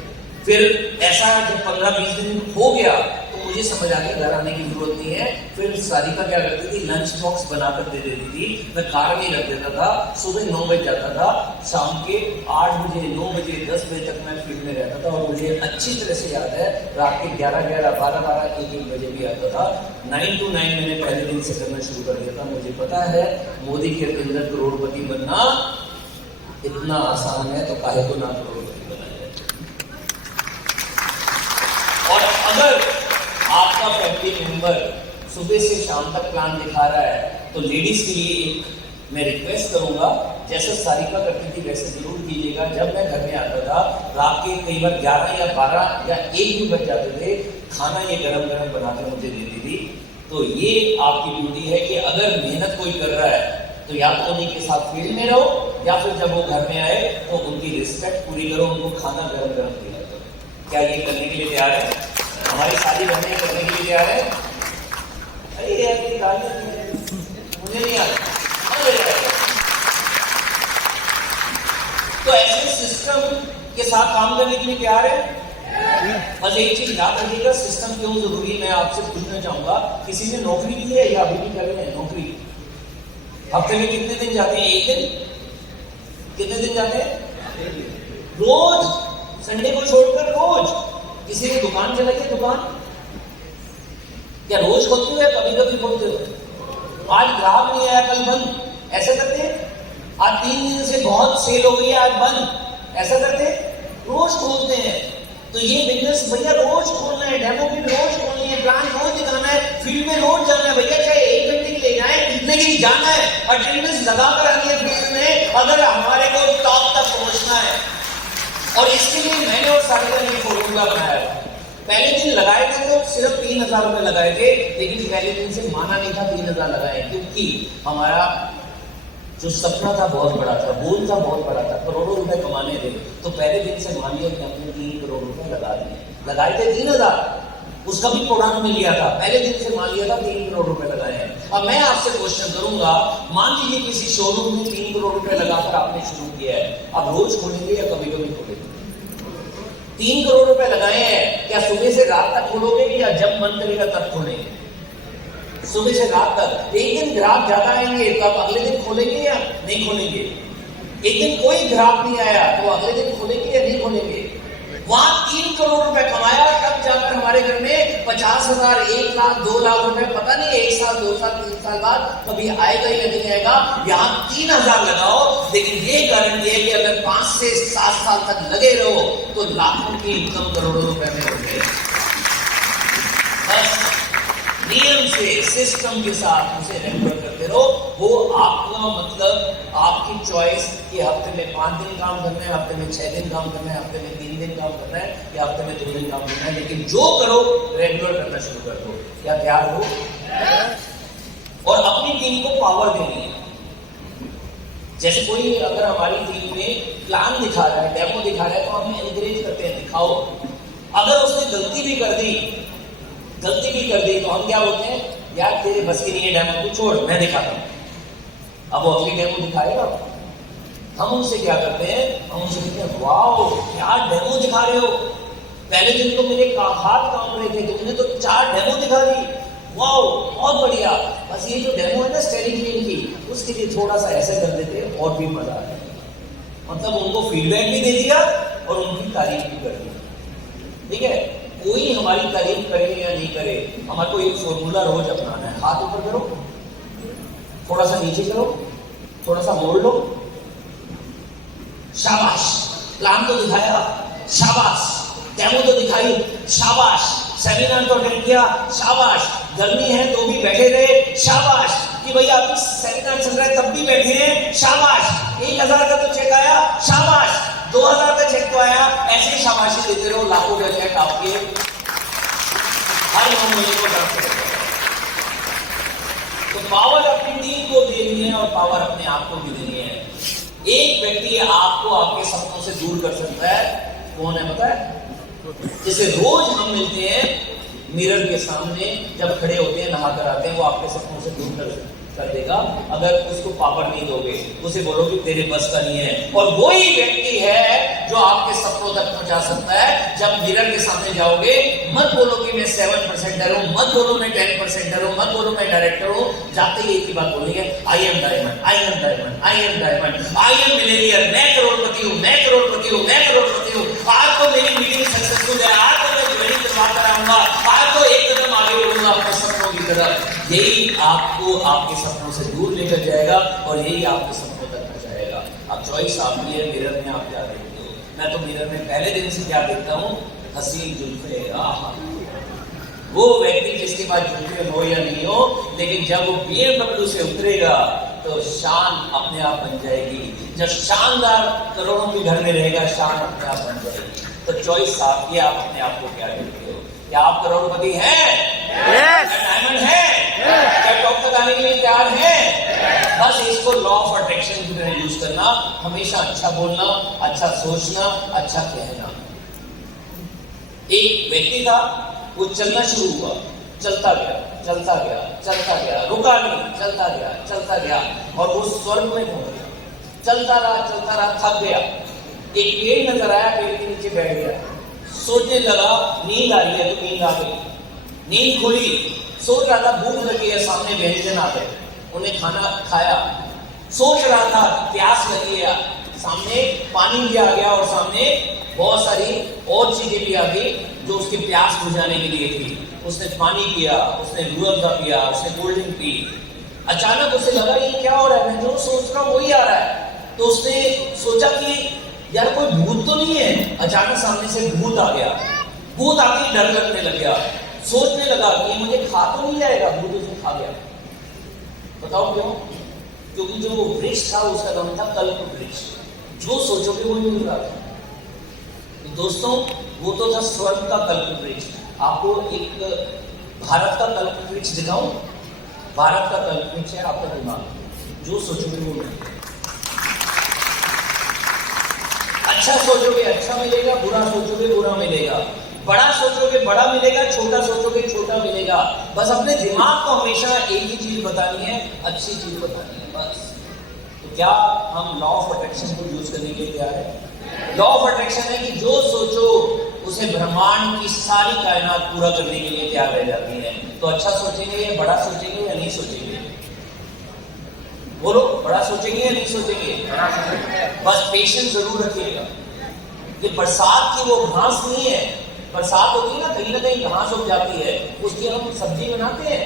फिर ऐसा जब 15-20 दिन हो गया तो मुझे समझ आ गया घर आने की जरूरत नहीं है। फिर सारिका क्या करती थी, लंच बॉक्स बनाकर दे देती थी, मैं कार में रख देता था, सुबह 9 बजे जाता था, शाम के 8 बजे 9 बजे 10 बजे तक मैं फील्ड में रहता था। और मुझे अच्छी तरह से याद है, रात के 11-11, 12-12, 1-1 बजे भी आता था। 9 to 9 मैंने पहले दिन से करना शुरू कर दिया था। मुझे पता है मोदी के अंदर करोड़पति बनना इतना आसान है, तो काहे को ना करोड़पति बनाया। और अगर आपका फैमिली मेंबर सुबह से शाम तक प्लान दिखा रहा है, तो लेडीज के लिए एक मैं रिक्वेस्ट करूंगा, जैसे सारिका करती थी वैसे जरूर कीजिएगा। जब मैं घर में आता था, रात के कई बार 11 या 12 या 1 भी बज जाते थे, खाना ये गरम गरम बनाकर मुझे देती थी। तो ये आपकी ड्यूटी है कि अगर मेहनत कोई कर रहा है, तो या तो उन्हीं के साथ फील्ड में रहो, या फिर जब वो घर में आए तो उनकी रिस्पेक्ट पूरी करो, उनको खाना गरम गरम दिया करो। क्या ये करने के लिए तैयार है? हमारी शादी बहने करने के लिए तैयार है? अरे यार ये गाली मुझे नहीं आता। तो ऐसे सिस्टम के साथ काम करने के लिए तैयार है? बस एक चीज याद रखिएगा, सिस्टम क्यों जरूरी है मैं आपसे पूछना चाहूंगा। किसी ने नौकरी की है या अभी भी कर रहे हैं नौकरी? हफ्ते में कितने दिन जाते हैं? 1 दिन? कितने दिन जाते हैं? रोज, संडे को छोड़कर रोज। किसी ने दुकान चलाई है? दुकान क्या रोज खोलते हो या कभी कभी खोलते हो? आज ग्राहक नहीं आया, कल बंद, ऐसा करते हैं? आज 3 दिन से बहुत सेल हो गई है, आज बंद, ऐसा करते हैं? रोज खोलते हैं। तो ये बिजनेस भैया रोज खोलना है, डेमो भी रोज खोलनी है, प्लान रोज दिखाना है, फील्ड में रोज जाना है भैया, चाहे 1 घंटे के लिए जाए, लेकिन जाना है, अटेंडेंस लगाकर आनी है फील्ड में, अगर हमारे को टॉप तक पहुंचना है। और इसके लिए मैंने और सारिका ने फॉर्मूला बनाया था। पहले दिन लगाए थे तो सिर्फ 3000 रुपए लगाए थे, लेकिन पहले दिन से माना नहीं था 3000 लगाए, क्योंकि हमारा जो सपना था बहुत बड़ा था, गोल था बहुत बड़ा था, करोड़ों रुपए कमाने थे। तो पहले दिन से मान लिया कि हमने 3 करोड़ रुपए लगा दिए। लगाए थे 3000, उसका भी प्रोडक्ट मिल गया था, पहले दिन से मान लिया था 3 करोड़ रुपए लगाए हैं। अब मैं आपसे क्वेश्चन करूंगा, मान लीजिए किसी शोरूम में 3 करोड़ रुपए लगाकर आपने शुरू किया है, अब रोज खोलेंगे या कभी कभी खोलेंगे? 3 करोड़ रुपए लगाए हैं, क्या सुबह से रात तक खोलोगे या जब मन करेगा तब खोलेंगे? सुबह से रात तक। एक दिन ग्राहक ज्यादा आएंगे तो आप अगले दिन खोलेंगे या नहीं खोलेंगे? एक दिन कोई ग्राहक नहीं आया तो अगले दिन खोलेंगे या नहीं खोलेंगे? वहां 3 करोड़ रुपए कमाया, तब जाकर हमारे घर में 50,000, 1 लाख, 2 लाख रुपए, पता नहीं 1 साल, 2 साल, 3 साल बाद कभी आएगा या नहीं आएगा। यहाँ 3000 लगाओ, लेकिन ये गारंटी है कि अगर 5 से 7 साल तक लगे रहो तो लाखों की इनकम करोड़ों रुपए में होगी। बस नियम से, सिस्टम के साथ उसे रेगुलर करते रहो। वो आपका मतलब, आपकी चॉइस कि हफ्ते में 5 दिन काम करना है, हफ्ते में 6 दिन काम करना है, हफ्ते में 3 दिन काम करना है, या हफ्ते में 2 दिन काम करना है, लेकिन जो करो रेगुलर करना शुरू कर दो। क्या तैयार हो? और अपनी टीम को पावर देनी है। जैसे कोई अगर हमारी टीम में प्लान दिखा रहा है, डेमो दिखा रहा है, तो हम एनकरेज करते हैं, दिखाओ। अगर उसने गलती भी कर दी तो हम क्या बोलते हैं, यार तेरे बस की नहीं है डेमो, तू छोड़, मैं दिखाता हूं। अब वो अगली डेमो दिखाएगा, हम उनसे क्या करते हैं, हम उनसे कहते हैं वाओ क्या डेमो दिखा रहे हो, पहले दिन तो मेरे हाथ कांप रहे थे, तुमने तो 4 डेमो दिखा दी, वाओ बहुत बढ़िया। बस ये जो डेमो है ना ना स्टेरिंग क्लीन की, उसके लिए थोड़ा सा ऐसे कर देते और भी मजा आ जाएगा। मतलब उनको फीडबैक भी दे दिया और उनकी तारीफ भी कर दी। ठीक है, कोई हमारी तारीफ करे या नहीं करे, हमारे को एक फॉर्मूला रोज अपनाना है। हाथ ऊपर करो, थोड़ा सा नीचे करो, थोड़ा सा मोड़ लो, शाबाश, प्लान तो दिखाया, शाबाश, डेमो तो दिखाई, शाबाश, सेमिनार तो अटेंड किया, शाबाश, गर्मी है तो भी बैठे रहे, शाबाश, कि भैया अभी सेमिनार चल रहा है तब भी बैठे हैं, शाबाश, 1000 का तो चेक आया, शाबाश, 2000 का चेक तो आया। ऐसे शाबाशी देते रहो, लाखों का चेक आपके हर महीने को प्राप्त करेगा। तो पावर अपनी टीम को देनी है और पावर अपने आप को भी देनी है। एक व्यक्ति आपको आपके सपनों से दूर कर सकता है, कौन है पता है? जैसे रोज हम मिलते हैं मिरर के सामने, जब खड़े होते हैं नहा कर आते हैं, वो आपके सपनों से दूर कर देगा अगर उसको पावर नहीं दोगे, उसे बोलोगे तेरे बस का नहीं है। और वही व्यक्ति है जो आपके सपनों तक पहुंचा सकता है। जब मिरर के सामने जाओगे, मत बोलो कि मैं 7% हूं, मत बोलो मैं 10% हूं, मत बोलो मैं डायरेक्टर हूं। जाते ही एक ही बात बोलेंगे, I am diamond, I am diamond, I am diamond, I am Millionaire, मैं करोड़पति हूं, मैं करोड़पति हूं, मैं करोड़पति हूं। आज तो मेरी मीटिंग सक्सेसफुल है, आज तो मैं ज्वेलरी करवा कर आऊंगा, आज तो एक कदम आगे बढ़ूंगा अपने सपनों की तरफ। यही आपको आपके सपनों से दूर लेकर जाएगा और यही आपके सपनों तक पहुंचाएगा। अब चॉइस आपकी है, मिरर में आप क्या देखते हो? मैं तो मिरर में पहले दिन से क्या देखता हूँ, हसीन जुल्फे। वो व्यक्ति जिसके पास जुल्फे हो या नहीं हो, लेकिन जब वो BMW से उतरेगा तो शान अपने आप बन जाएगी। जब शानदार करोड़ों के घर में रहेगा, शान अपने आप बन जाएगी। तो चॉइस आपकी, आप अपने आप को क्या देखते हो? क्या आप करोड़पति हैं? Yes! डायमंड है? क्या टॉप तक आने के लिए तैयार है? बस इसको लॉ ऑफ अट्रैक्शन की तरह यूज करना, हमेशा अच्छा बोलना, अच्छा सोचना, अच्छा कहना। एक व्यक्ति था, वो चलना शुरू हुआ, चलता गया, चलता गया, चलता गया, रुका नहीं, चलता गया, चलता गया, और वो स्वर्ग में पहुंच गया। चलता रहा, थक गया। एक पेड़ नजर आया, पेड़ के नीचे बैठ गया, सोचने लगा, नींद आ रही है तो नींद आ गई। नींद खुली, सोच रहा था, भूख लगी है, सामने व्यंजन आ गए, उन्हें खाना खाया। सोच रहा था, प्यास लगी है, सामने पानी भी आ गया और सामने बहुत सारी और चीजें भी आ गई जो उसके प्यास बुझाने के लिए थी। उसने पानी पिया, उसने रूह अफ़ज़ा पिया, उसने कोल्ड ड्रिंक पी। अचानक उसे लगा ये क्या हो रहा है, मैं जो सोच रहा हूँ वही आ रहा है। तो उसने सोचा कि यार कोई भूत तो नहीं है। अचानक सामने से भूत आ गया, भूत आके डर लगने लग गया, सोचने लगा कि मुझे खा तो नहीं जाएगा, भूत उसे खा गया। बताओ क्यों? क्योंकि जो वृक्ष था उसका नाम था कल्प वृक्ष, जो सोचोगे वो मिल रहा था। तो दोस्तों, वो तो था स्वर्ग का कल्प वृक्ष। आपको एक भारत का कल्प वृक्ष दिखाऊं? भारत का कल्प वृक्ष है आपका दिमाग, जो सोचोगे वो मिलेगा। अच्छा सोचोगे अच्छा मिलेगा, बुरा सोचोगे बुरा मिलेगा, बड़ा सोचोगे बड़ा मिलेगा, छोटा सोचोगे छोटा मिलेगा। बस अपने दिमाग को हमेशा एक ही चीज बतानी है, अच्छी चीज बतानी है, बस। तो क्या हम लॉ ऑफ अट्रैक्शन को यूज करने के लिए तैयार है? लॉ ऑफ अट्रैक्शन है कि जो सोचो उसे ब्रह्मांड की सारी कायनात पूरा करने के लिए तैयार रह जाती है। तो अच्छा सोचेंगे या बड़ा सोचेंगे या नहीं सोचेंगे? बोलो, बड़ा सोचेंगे या नहीं सोचेंगे? बस पेशेंस जरूर रखिएगा। ये बरसात की वो घास नहीं है। बरसात होती है ना कहीं घास उग जाती है, उसकी हम सब्जी बनाते हैं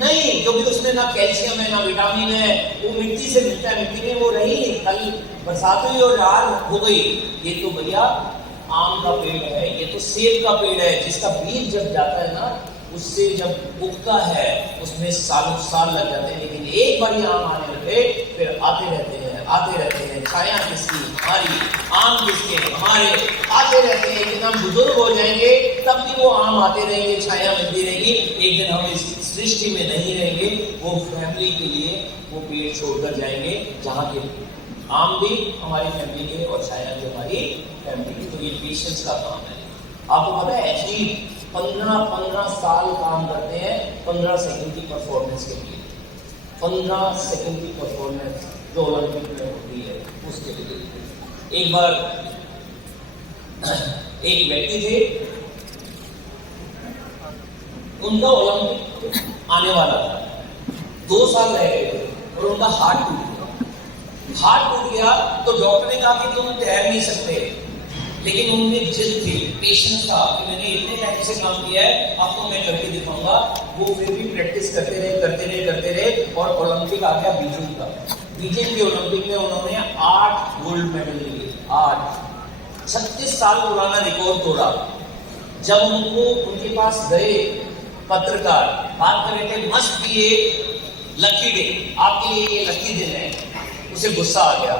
नहीं, क्योंकि उसमें ना कैल्शियम है ना विटामिन है, वो मिट्टी से मिलता है, मिट्टी में वो रही नहीं। कल बरसात हुई और यार हो गई। ये तो भैया आम का पेड़ है, ये तो सेब का पेड़ है, जिसका बीज जब जाता है ना, उससे जब उगता है उसमें सालों साल लग जाते हैं, लेकिन एक बार आम आने लगे फिर आते रहते हैं, आते रहते हैं। छाया किसकी? हमारी। आम किसके? हमारे। आते रहते हैं, लेकिन हम बुजुर्ग हो जाएंगे तब भी वो आम आते रहेंगे, छाया मिलती रहेगी। एक दिन हम इस सृष्टि में नहीं रहेंगे, वो फैमिली के लिए वो पेड़ छोड़कर जाएंगे, जहाँ के आम भी हमारी फैमिली के और छाया भी हमारी फैमिली की। तो ये पेशेंस का काम है। आपको पता है एथलीट 15 साल काम करते हैं 15 सेकंड की परफॉर्मेंस के लिए। 15 सेकंड की परफॉर्मेंस जो ओलंपिक में होती है उसके लिए। एक बार एक व्यक्ति थे, उनका ओलंपिक आने वाला था, 2 साल रह गए थे और उनका हार्ट टूट गया। हार्ट टूट गया तो डॉक्टर ने कहा कि तुम तैर नहीं सकते, लेकिन उनमें जिद थी, पेशेंस था कि मैंने इतने टाइम से काम किया है, आपको मैं करके दिखाऊंगा। वो फिर भी प्रैक्टिस करते रहे और ओलंपिक आ गया बीजिंग का। बीजिंग के ओलंपिक में उन्होंने 8 गोल्ड मेडल लिए, 8। 36 साल पुराना रिकॉर्ड तोड़ा। जब उनके पास गए पत्रकार, बात कर रहे थे, must be A lucky day, आपके लिए ये लकी दिन है। उसे गुस्सा आ गया,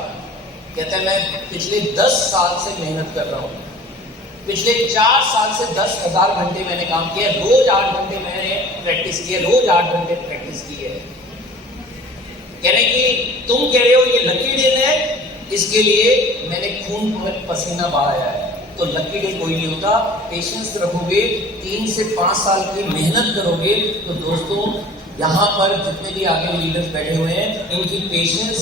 कहता है मैं पिछले 10 साल से मेहनत कर रहा हूँ, पिछले 4 साल से 10,000 घंटे मैंने काम किया, रोज 8 घंटे मैंने प्रैक्टिस की है, रोज 8 घंटे प्रैक्टिस की है। कह रहे कि तुम कह रहे हो ये लकी डे है, इसके लिए मैंने खून पसीना बहाया है। तो लकी डे कोई नहीं होता, पेशेंस रखोगे, 3 से 5 साल की मेहनत करोगे। तो दोस्तों यहाँ पर जितने भी आगे लीडर्स बैठे हुए हैं, इनकी पेशेंस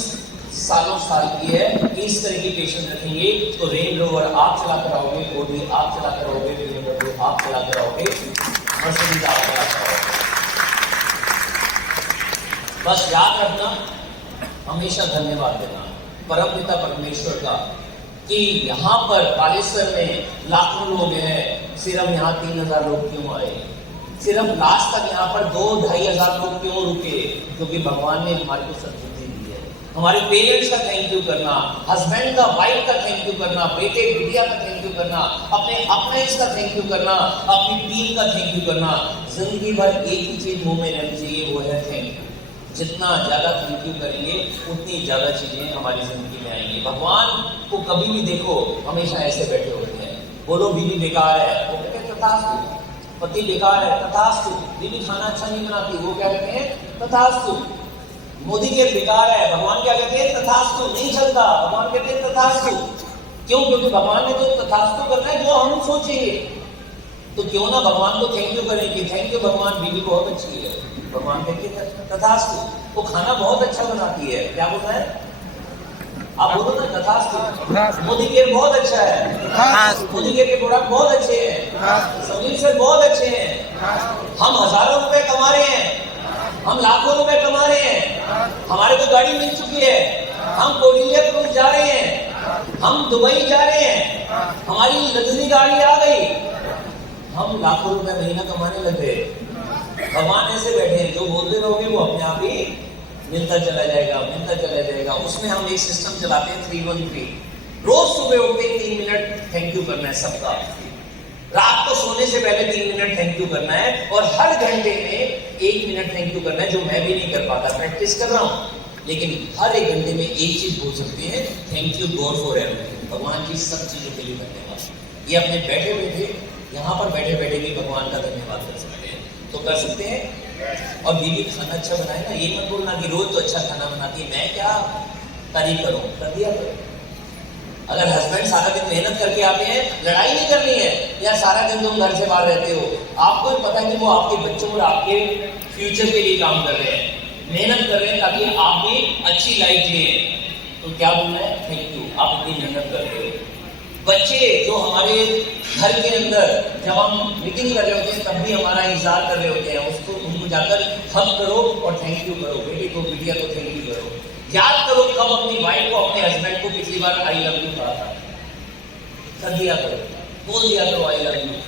सालों साल की है। इस तरह की पेशेंस रखेंगे तो रेंज रोवर आप चला कर आओगे, ऑडी आप चला कर आओगे, BMW आप चला कर आओगे, मर्सिडीज आप चला कर आओगे। बस याद रखना, हमेशा धन्यवाद देना परमपिता परमेश्वर का कि यहाँ पर बालेश्वर में लाखों लोग हैं, सिर्फ यहाँ 3,000 लोग क्यों आए, सिर्फ लास्ट तक यहाँ पर 2-2.5 हजार लोग क्यों रुके, क्योंकि भगवान ने हमारे को सद्बुद्धि दी है। हमारे पेरेंट्स का थैंक यू करना, हस्बैंड का वाइफ का थैंक यू करना, बेटे बिटिया का थैंक यू करना, अपने अपलाइंस का थैंक यू करना, अपनी टीम का थैंक यू करना। जिंदगी भर एक ही चीज मुंह में रहनी चाहिए, वो है थैंक यू। जितना ज्यादा थैंक यू करेंगे उतनी ज्यादा चीजें हमारी जिंदगी में आएंगी। भगवान को कभी भी देखो हमेशा ऐसे बैठे होते हैं, बोलो बीवी बेकार है, वो कहते हैं तथास्तु, पति बेकार है, तथास्तु, बीवी खाना अच्छा नहीं बनाती, वो क्या कहते हैं तथास्तु, मोदी के बेकार है, भगवान क्या कहते हैं तथास्तु, नहीं चलता, भगवान कहते हैं तथास्तु। क्यों? क्योंकि भगवान ने तो तथास्तु करना है जो हम सोचेंगे। तो क्यों ना भगवान को थैंक यू करेंगे, थैंक यू भगवान, बीवी बहुत अच्छी है, भगवान कहते हैं तथास्तु। वो खाना बहुत अच्छा बनाती है, क्या बोलना है आप बोलो ना तथास्तु। मोदी केयर बहुत अच्छा है, मोदी केयर के प्रोडक्ट बहुत अच्छे हैं, समीर सर बहुत अच्छे हैं, हम हजारों रुपए कमा रहे हैं, हम लाखों रुपए कमा रहे हैं, हमारे को गाड़ी मिल चुकी है, हम कोडिलिया क्रूज जा रहे हैं, हम दुबई जा रहे हैं, हमारी लग्जरी गाड़ी आ गई, हम लाखों रुपए महीना कमाने लग गए। भगवान ऐसे बैठे हैं, जो बोलते रहोगे वो अपने आप ही मिलता चला जाएगा, मिलता चला जाएगा। उसमें हम एक सिस्टम चलाते हैं 313, रोज सुबह उठते 3 मिनट थैंक यू करना है सबका, रात को सोने से पहले 3 मिनट थैंक यू करना है, और हर घंटे में 1 मिनट थैंक यू करना है, जो मैं भी नहीं कर पाता, प्रैक्टिस कर रहा हूँ, लेकिन हर 1 घंटे में एक चीज बोल सकते हैं, thank you God for everything, भगवान की सब चीजों के लिए धन्यवाद। ये अपने बैठे बैठे, यहाँ पर बैठे बैठे भी भगवान का धन्यवाद कर सकते हैं, तो कर सकते हैं। और बीवी खाना अच्छा बनाए ना, ये मत बोलना कि रोज तो अच्छा खाना बनाती है, मैं क्या तारीफ करूं, कर दिया करो। अगर हस्बैंड सारा दिन मेहनत करके आते हैं, लड़ाई नहीं करनी है, या सारा दिन तुम घर से बाहर रहते हो, आपको भी पता है कि वो आपके बच्चों और आपके फ्यूचर के लिए काम कर रहे हैं, मेहनत कर रहे हैं ताकि आप भी अच्छी लाइफ जिए, तो क्या बोलना है थैंक यू, आप इतनी मेहनत करते हो। बच्चे जो हमारे घर के अंदर जब हम मीटिंग कर रहे होते हैं तब भी हमारा इंतजार कर रहे होते हैं, उसको उनको जाकर हग करो और थैंक यू करो, बेटी को बिटिया को थैंक यू करो। याद करो कब अपनी वाइफ को अपने हस्बैंड को पिछली बार आई लव यू कहा था, कर दिया करो, बोल दिया करो आई लव यू,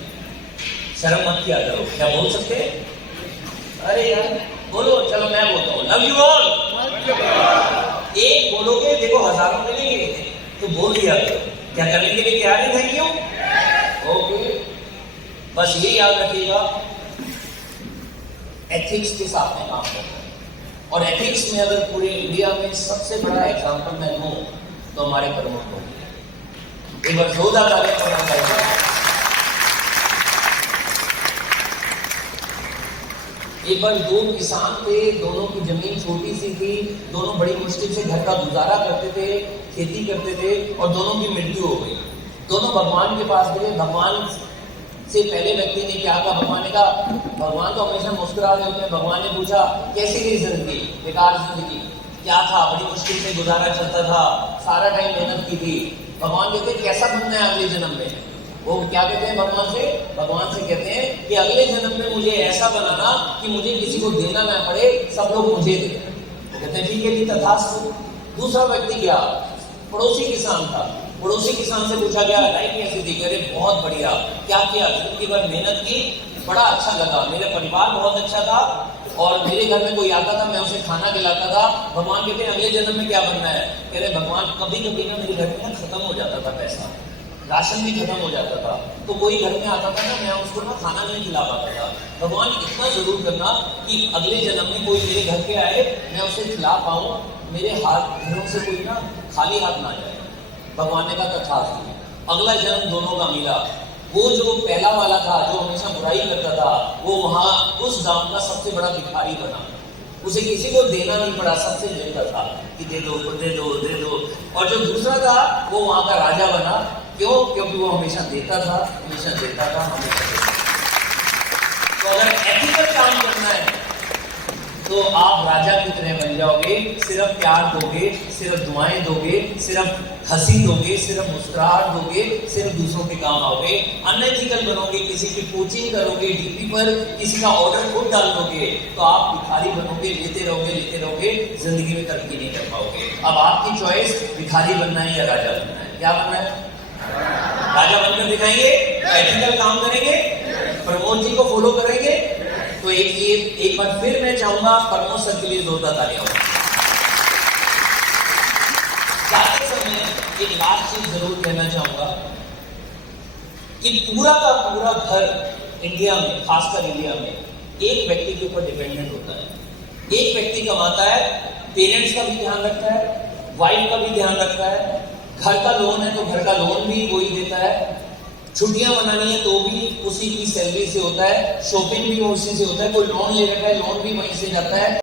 शर्म मत किया करो। क्या बोल सकते हैं? अरे यार बोलो, चलो मैं बोलता हूँ लव यू ऑल, एक बोलोगे देखो हजारों मिलेंगे, तो बोल दिया करो। क्या करने के लिए तैयार है थैंक यू? ओके, बस ये याद रखिएगा एथिक्स के साथ में काम करना है, और एथिक्स में अगर पूरे इंडिया में सबसे बड़ा एग्जाम्पल मैं दूं तो हमारे प्रमुख होंगे। एक बार जोरदार तालियां करना चाहिए। एक बार 2 किसान थे, दोनों की जमीन छोटी सी थी, दोनों बड़ी मुश्किल से घर का गुजारा करते थे, खेती करते थे, और दोनों की मृत्यु हो गई। दोनों भगवान के पास गए। भगवान से पहले व्यक्ति ने क्या कहा? भगवान ने कहा, भगवान तो हमेशा मुस्कुरा रहे होते हैं। भगवान ने पूछा कैसी गई जिंदगी? बेकार जिंदगी। क्या था? बड़ी मुश्किल से गुजारा चलता था, सारा टाइम मेहनत की थी। भगवान कहते हैं कैसा बनना है अगले जन्म में? वो क्या कहते हैं भगवान से? भगवान से कहते हैं कि अगले जन्म में मुझे ऐसा बनाना कि कि मुझे किसी को देना ना पड़े, सब लोग मुझे दें। तो कहते हैं ठीक है जी, तथास्तु। दूसरा व्यक्ति क्या, पड़ोसी किसान था। पड़ोसी किसान से पूछा गया लाइफ कैसी थी, कह रहे बहुत बढ़िया, क्या किया, जिंदगी भर मेहनत की, बड़ा अच्छा लगा, मेरा परिवार बहुत अच्छा था और मेरे घर में कोई आता था मैं उसे खाना खिलाता था। भगवान कहते हैं अगले जन्म में क्या बनना है, कह रहे भगवान कभी कभी ना मेरे घर में ना खत्म हो जाता था पैसा, राशन भी खत्म हो जाता था, तो कोई घर में आता था ना, मैं उसको ना खाना नहीं खिला पाता था। भगवान इतना जरूर करना कि अगले जन्म में कोई मेरे घर पे आए, मैं उसे खिला पाऊं, मेरे घरों से कोई ना खाली हाथ ना जाए। भगवान ने कहा तथास्तु। अगला जन्म दोनों का मिला। वो जो पहला वाला था, जो हमेशा बुराई करता था, वो वहां उस गांव का सबसे बड़ा भिखारी बना। उसे किसी को देना नहीं पड़ा, सबसे लेता था कि दे दो दे दो दे दो। और जो दूसरा था वो वहां का राजा बना। क्यों? क्योंकि वो हमेशा देता था, हमेशा देता था, हमेशा देता था। तो अगर एथिकल काम करना है तो आप राजा की तरह बन जाओगे। सिर्फ प्यार दोगे, सिर्फ दुआएं दोगे, सिर्फ हंसी दोगे, सिर्फ मुस्कुराहट दोगे, सिर्फ दूसरों के काम आओगे। अनएथिकल बनोगे, किसी की कोचिंग करोगे, डीपी पर किसी का ऑर्डर खुद डाल दोगे, तो आप भिखारी बनोगे, लेते रहोगे, जिंदगी में तरक्की नहीं कर पाओगे। अब आपकी चॉइस भिखारी बनना है या राजा बनना है। क्या बनना है? राजा बनकर दिखाएंगे, एथिकल काम करेंगे, प्रमोद जी को फॉलो करेंगे। तो एक बार फिर मैं चाहूंगा प्रमोद सर के लिए जोरदार तालियां हो। जाते समय एक लास्ट चीज जरूर कहना चाहूंगा कि पूरा का पूरा घर इंडिया में, खासकर इंडिया में, एक व्यक्ति के ऊपर डिपेंडेंट होता है। एक व्यक्ति कमाता है, पेरेंट्स का भी ध्यान रखता है, वाइफ का भी ध्यान रखता है, घर का लोन है तो घर का लोन भी वही देता है, छुट्टियां मनानी है तो भी उसी की सैलरी से होता है, शॉपिंग भी उसी से होता है, कोई लोन ले रखा है लोन भी वहीं से जाता है।